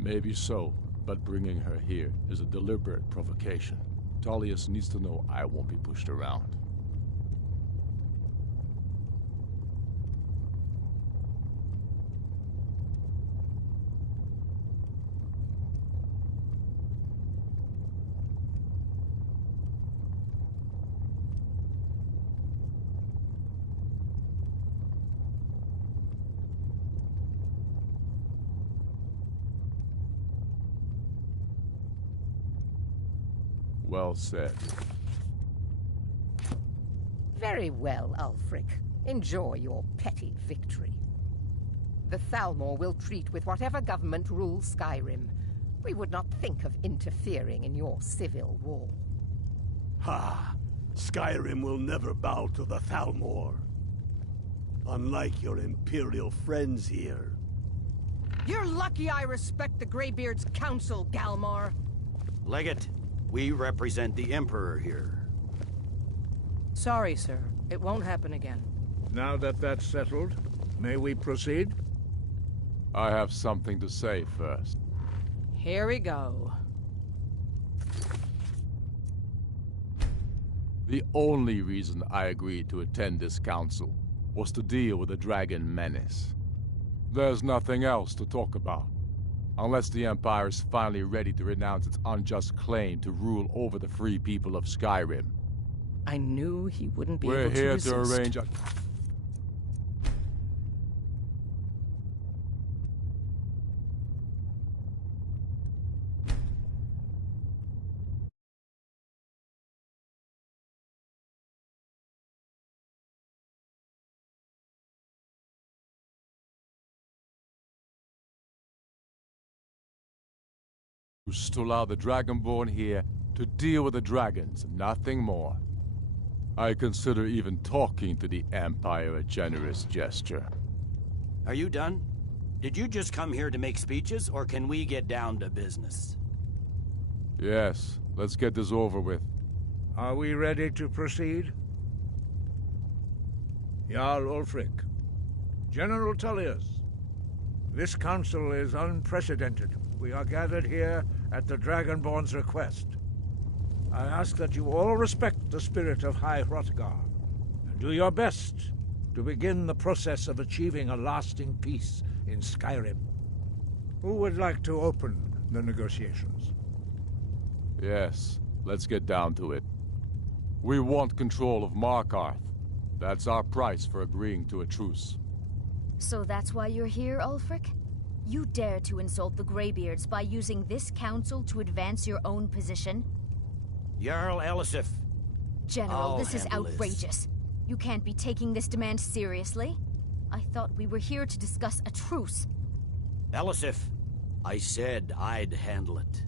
Maybe so, but bringing her here is a deliberate provocation. Tullius needs to know I won't be pushed around. Well said. Very well, Ulfric. Enjoy your petty victory. The Thalmor will treat with whatever government rules Skyrim. We would not think of interfering in your civil war. Ha! Skyrim will never bow to the Thalmor. Unlike your Imperial friends here. You're lucky I respect the Greybeard's counsel, Galmar. Legate, we represent the Emperor here. Sorry, sir. It won't happen again. Now that that's settled, may we proceed? I have something to say first. Here we go. The only reason I agreed to attend this council was to deal with the dragon menace. There's nothing else to talk about. Unless the Empire is finally ready to renounce its unjust claim to rule over the free people of Skyrim. I knew he wouldn't be We're able to here resist. to arrange a... To allow the Dragonborn here to deal with the dragons, nothing more. I consider even talking to the Empire a generous gesture. Are you done? Did you just come here to make speeches, or can we get down to business? Yes, let's get this over with. Are we ready to proceed? Jarl Ulfric, General Tullius, this council is unprecedented. We are gathered here at the Dragonborn's request. I ask that you all respect the spirit of High Hrothgar, and do your best to begin the process of achieving a lasting peace in Skyrim. Who would like to open the negotiations? Yes, let's get down to it. We want control of Markarth. That's our price for agreeing to a truce. So that's why you're here, Ulfric? You dare to insult the Greybeards by using this council to advance your own position? Jarl Elisif. General, this is outrageous. You can't be taking this demand seriously. I thought we were here to discuss a truce. Elisif, I said I'd handle it.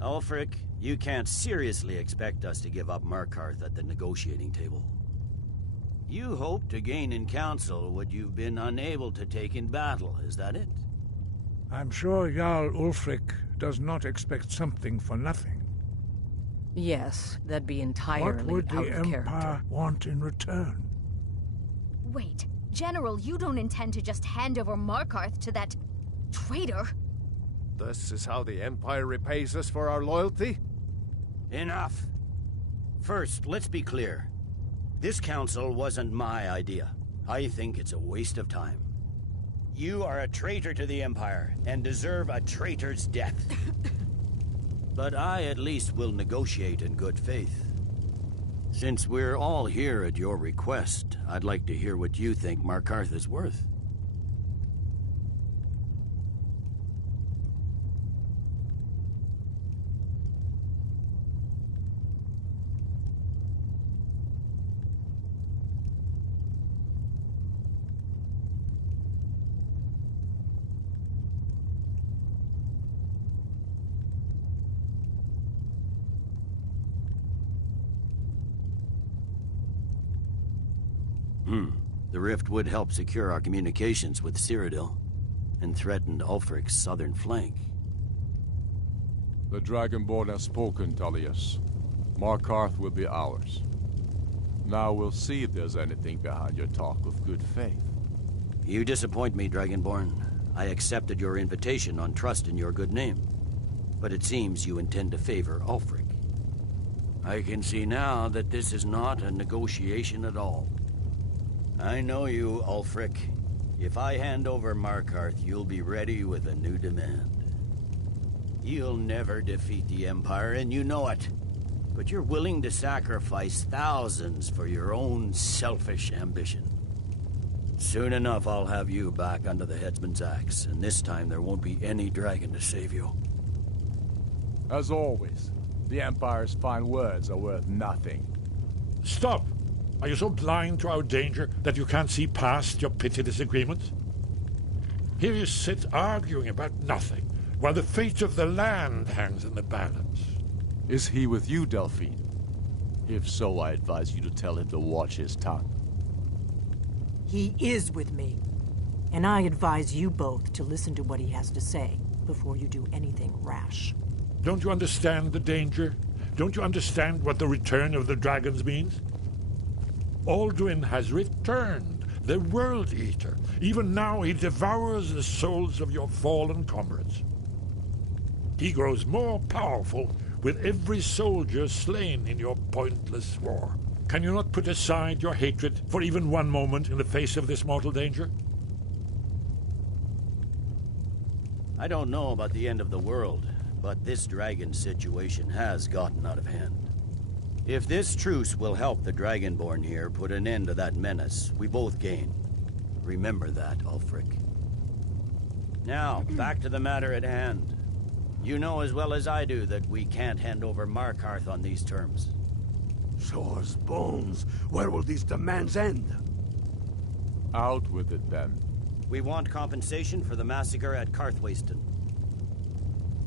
Ulfric, you can't seriously expect us to give up Markarth at the negotiating table. You hope to gain in council what you've been unable to take in battle, is that it? I'm sure Jarl Ulfric does not expect something for nothing. Yes, that'd be entirely What would out the of character. Empire want in return? Wait, General, you don't intend to just hand over Markarth to that traitor? This is how the Empire repays us for our loyalty? Enough. First, let's be clear. This council wasn't my idea. I think it's a waste of time. You are a traitor to the Empire, and deserve a traitor's death. But I at least will negotiate in good faith. Since we're all here at your request, I'd like to hear what you think Markarth is worth. The rift would help secure our communications with Cyrodiil, and threatened Ulfric's southern flank. The Dragonborn has spoken, Tullius. Markarth will be ours. Now we'll see if there's anything behind your talk of good faith. You disappoint me, Dragonborn. I accepted your invitation on trust in your good name. But it seems you intend to favor Ulfric. I can see now that this is not a negotiation at all. I know you, Ulfric. If I hand over Markarth, you'll be ready with a new demand. You'll never defeat the Empire, and you know it. But you're willing to sacrifice thousands for your own selfish ambition. Soon enough, I'll have you back under the headsman's axe, and this time there won't be any dragon to save you. As always, the Empire's fine words are worth nothing. Stop! Are you so blind to our danger that you can't see past your petty disagreements? Here you sit arguing about nothing, while the fate of the land hangs in the balance. Is he with you, Delphine? If so, I advise you to tell him to watch his tongue. He is with me. And I advise you both to listen to what he has to say before you do anything rash. Don't you understand the danger? Don't you understand what the return of the dragons means? Alduin has returned, the World Eater. Even now he devours the souls of your fallen comrades. He grows more powerful with every soldier slain in your pointless war. Can you not put aside your hatred for even one moment in the face of this mortal danger? I don't know about the end of the world, but this dragon situation has gotten out of hand. If this truce will help the Dragonborn here put an end to that menace, we both gain. Remember that, Ulfric. Now, back to the matter at hand. You know as well as I do that we can't hand over Markarth on these terms. Swords, bones, where will these demands end? Out with it, then. We want compensation for the massacre at Karthwasten.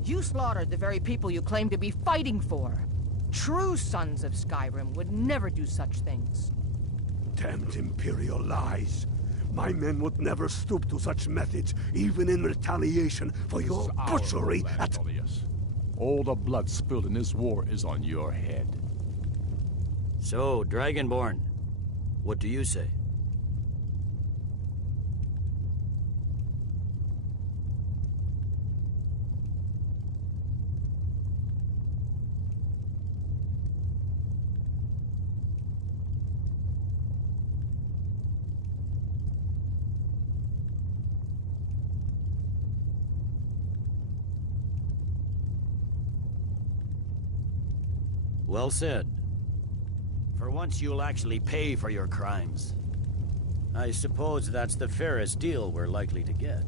You slaughtered the very people you claim to be fighting for. True sons of Skyrim would never do such things. Damned Imperial lies. My men would never stoop to such methods, even in retaliation for your butchery at... All the blood spilled in this war is on your head. So, Dragonborn, what do you say? Well said. For once you'll actually pay for your crimes. I suppose that's the fairest deal we're likely to get.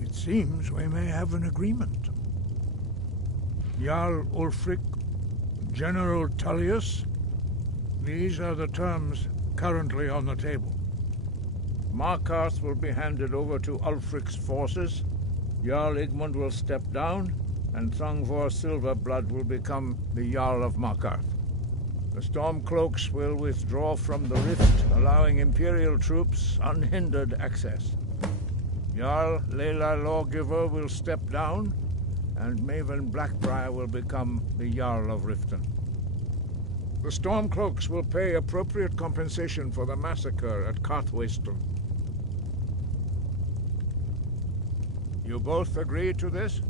It seems we may have an agreement. Jarl Ulfric, General Tullius, these are the terms currently on the table. Markarth will be handed over to Ulfric's forces, Jarl Igmund will step down, and Thongvor Silverblood will become the Jarl of Markarth. The Stormcloaks will withdraw from the rift, allowing Imperial troops unhindered access. Jarl Leila Lawgiver will step down, and Maven Blackbriar will become the Jarl of Riften. The Stormcloaks will pay appropriate compensation for the massacre at Carthwayston. You both agree to this?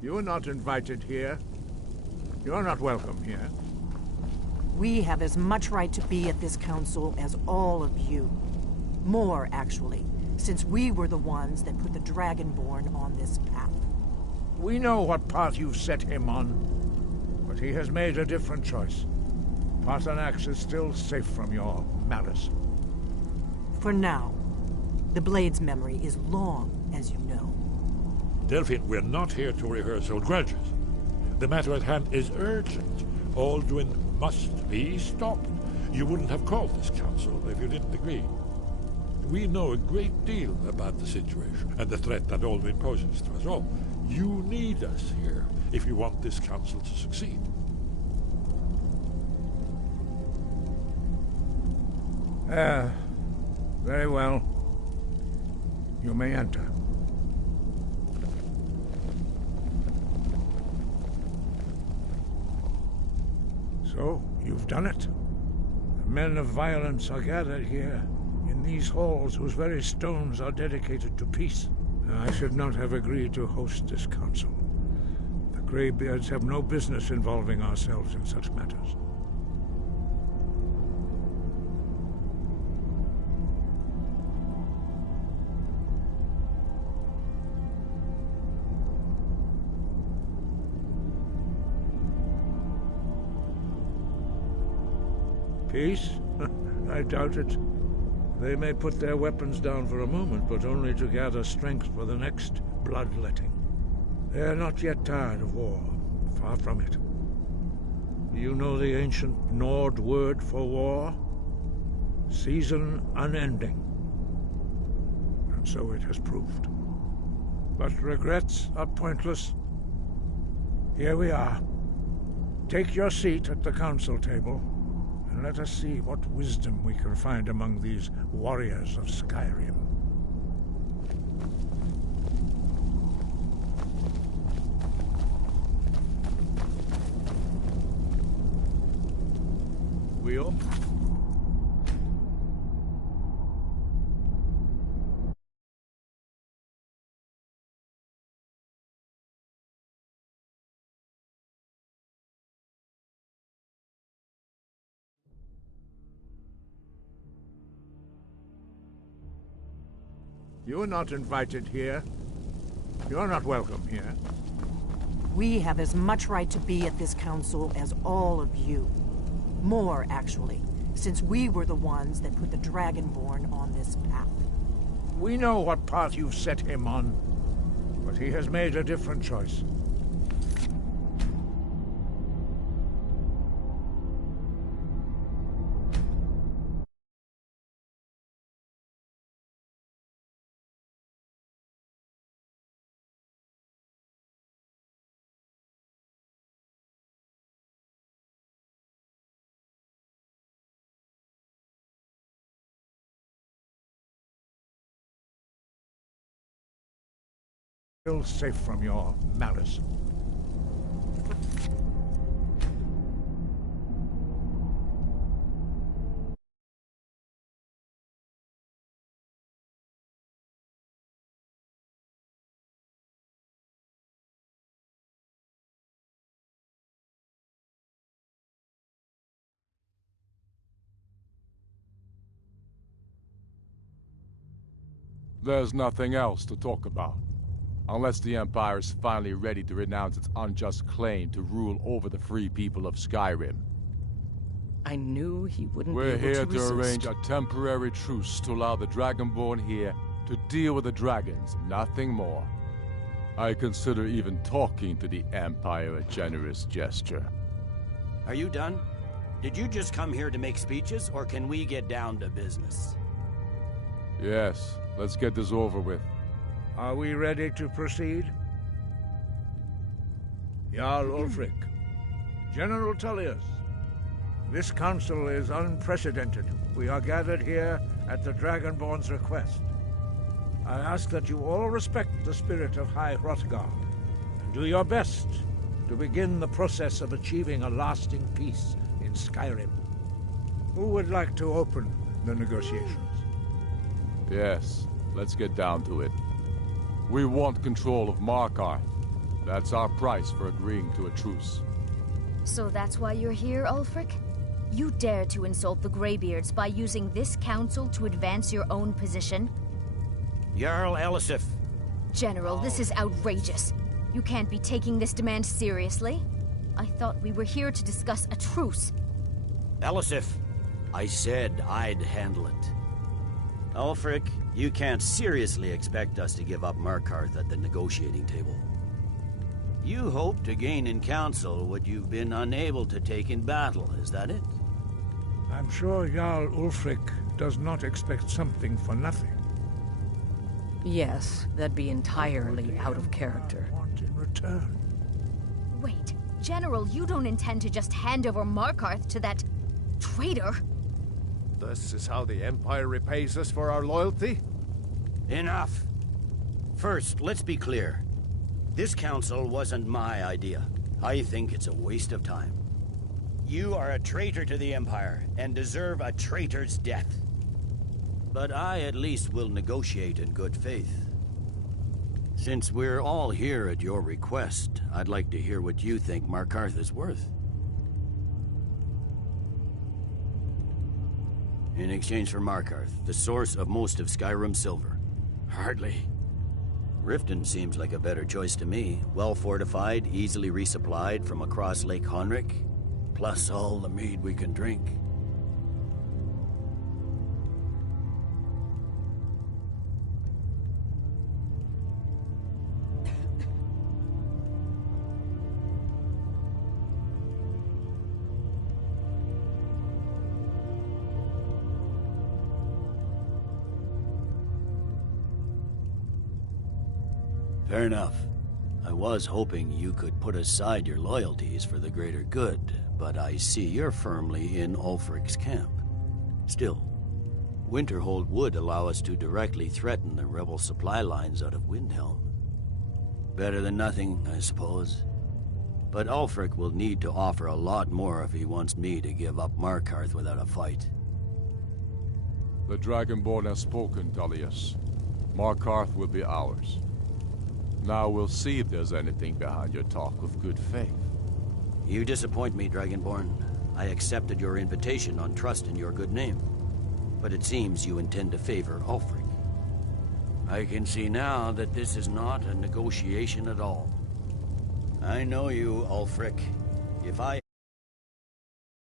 You are not invited here. You are not welcome here. We have as much right to be at this council as all of you. More, actually, since we were the ones that put the Dragonborn on this path. We know what path you've set him on, but he has made a different choice. Paarthurnax is still safe from your malice. For now. The Blade's memory is long, as you know. Delphine, we're not here to rehearse old grudges. The matter at hand is urgent. Alduin must be stopped. You wouldn't have called this council if you didn't agree. We know a great deal about the situation and the threat that Alduin poses to us all. You need us here if you want this council to succeed. Very well. You may enter. So, you've done it. The men of violence are gathered here, in these halls whose very stones are dedicated to peace. I should not have agreed to host this council. The Greybeards have no business involving ourselves in such matters. Peace? I doubt it. They may put their weapons down for a moment, but only to gather strength for the next bloodletting. They are not yet tired of war. Far from it. You know the ancient Nord word for war? Season unending. And so it has proved. But regrets are pointless. Here we are. Take your seat at the council table. Let us see what wisdom we can find among these warriors of Skyrim. We all... You're not invited here. You're not welcome here. We have as much right to be at this council as all of you. More, actually, since we were the ones that put the Dragonborn on this path. We know what path you've set him on, but he has made a different choice. Still safe from your malice. There's nothing else to talk about. Unless the Empire is finally ready to renounce its unjust claim to rule over the free people of Skyrim. I knew he wouldn't be We're able here to to resist. arrange a temporary truce to allow the Dragonborn here to deal with the dragons, nothing more. I consider even talking to the Empire a generous gesture. Are you done? Did you just come here to make speeches, or can we get down to business? Yes, let's get this over with. Are we ready to proceed? Jarl Ulfric, General Tullius, this council is unprecedented. We are gathered here at the Dragonborn's request. I ask that you all respect the spirit of High Hrothgar, and do your best to begin the process of achieving a lasting peace in Skyrim. Who would like to open the negotiations? Yes, let's get down to it. We want control of Markarth. That's our price for agreeing to a truce. So that's why you're here, Ulfric? You dare to insult the Greybeards by using this council to advance your own position? Jarl Elisif. General, this is outrageous. You can't be taking this demand seriously. I thought we were here to discuss a truce. Elisif, I said I'd handle it. Ulfric, you can't seriously expect us to give up Markarth at the negotiating table. You hope to gain in council what you've been unable to take in battle, is that it? I'm sure Jarl Ulfric does not expect something for nothing. Yes, that'd be entirely out of character. Want in return. Wait, General, you don't intend to just hand over Markarth to that traitor? This is how the Empire repays us for our loyalty? Enough. First, let's be clear. This council wasn't my idea. I think it's a waste of time. You are a traitor to the Empire, and deserve a traitor's death. But I at least will negotiate in good faith. Since we're all here at your request, I'd like to hear what you think Markarth is worth. In exchange for Markarth, the source of most of Skyrim's silver. Hardly. Riften seems like a better choice to me. Well fortified, easily resupplied from across Lake Honric, plus all the mead we can drink. Fair enough. I was hoping you could put aside your loyalties for the greater good, but I see you're firmly in Ulfric's camp. Still, Winterhold would allow us to directly threaten the rebel supply lines out of Windhelm. Better than nothing, I suppose. But Ulfric will need to offer a lot more if he wants me to give up Markarth without a fight. The Dragonborn has spoken, Tullius. Markarth will be ours. Now we'll see if there's anything behind your talk of good faith. You disappoint me, Dragonborn. I accepted your invitation on trust in your good name. But it seems you intend to favor Ulfric. I can see now that this is not a negotiation at all. I know you, Ulfric. If I...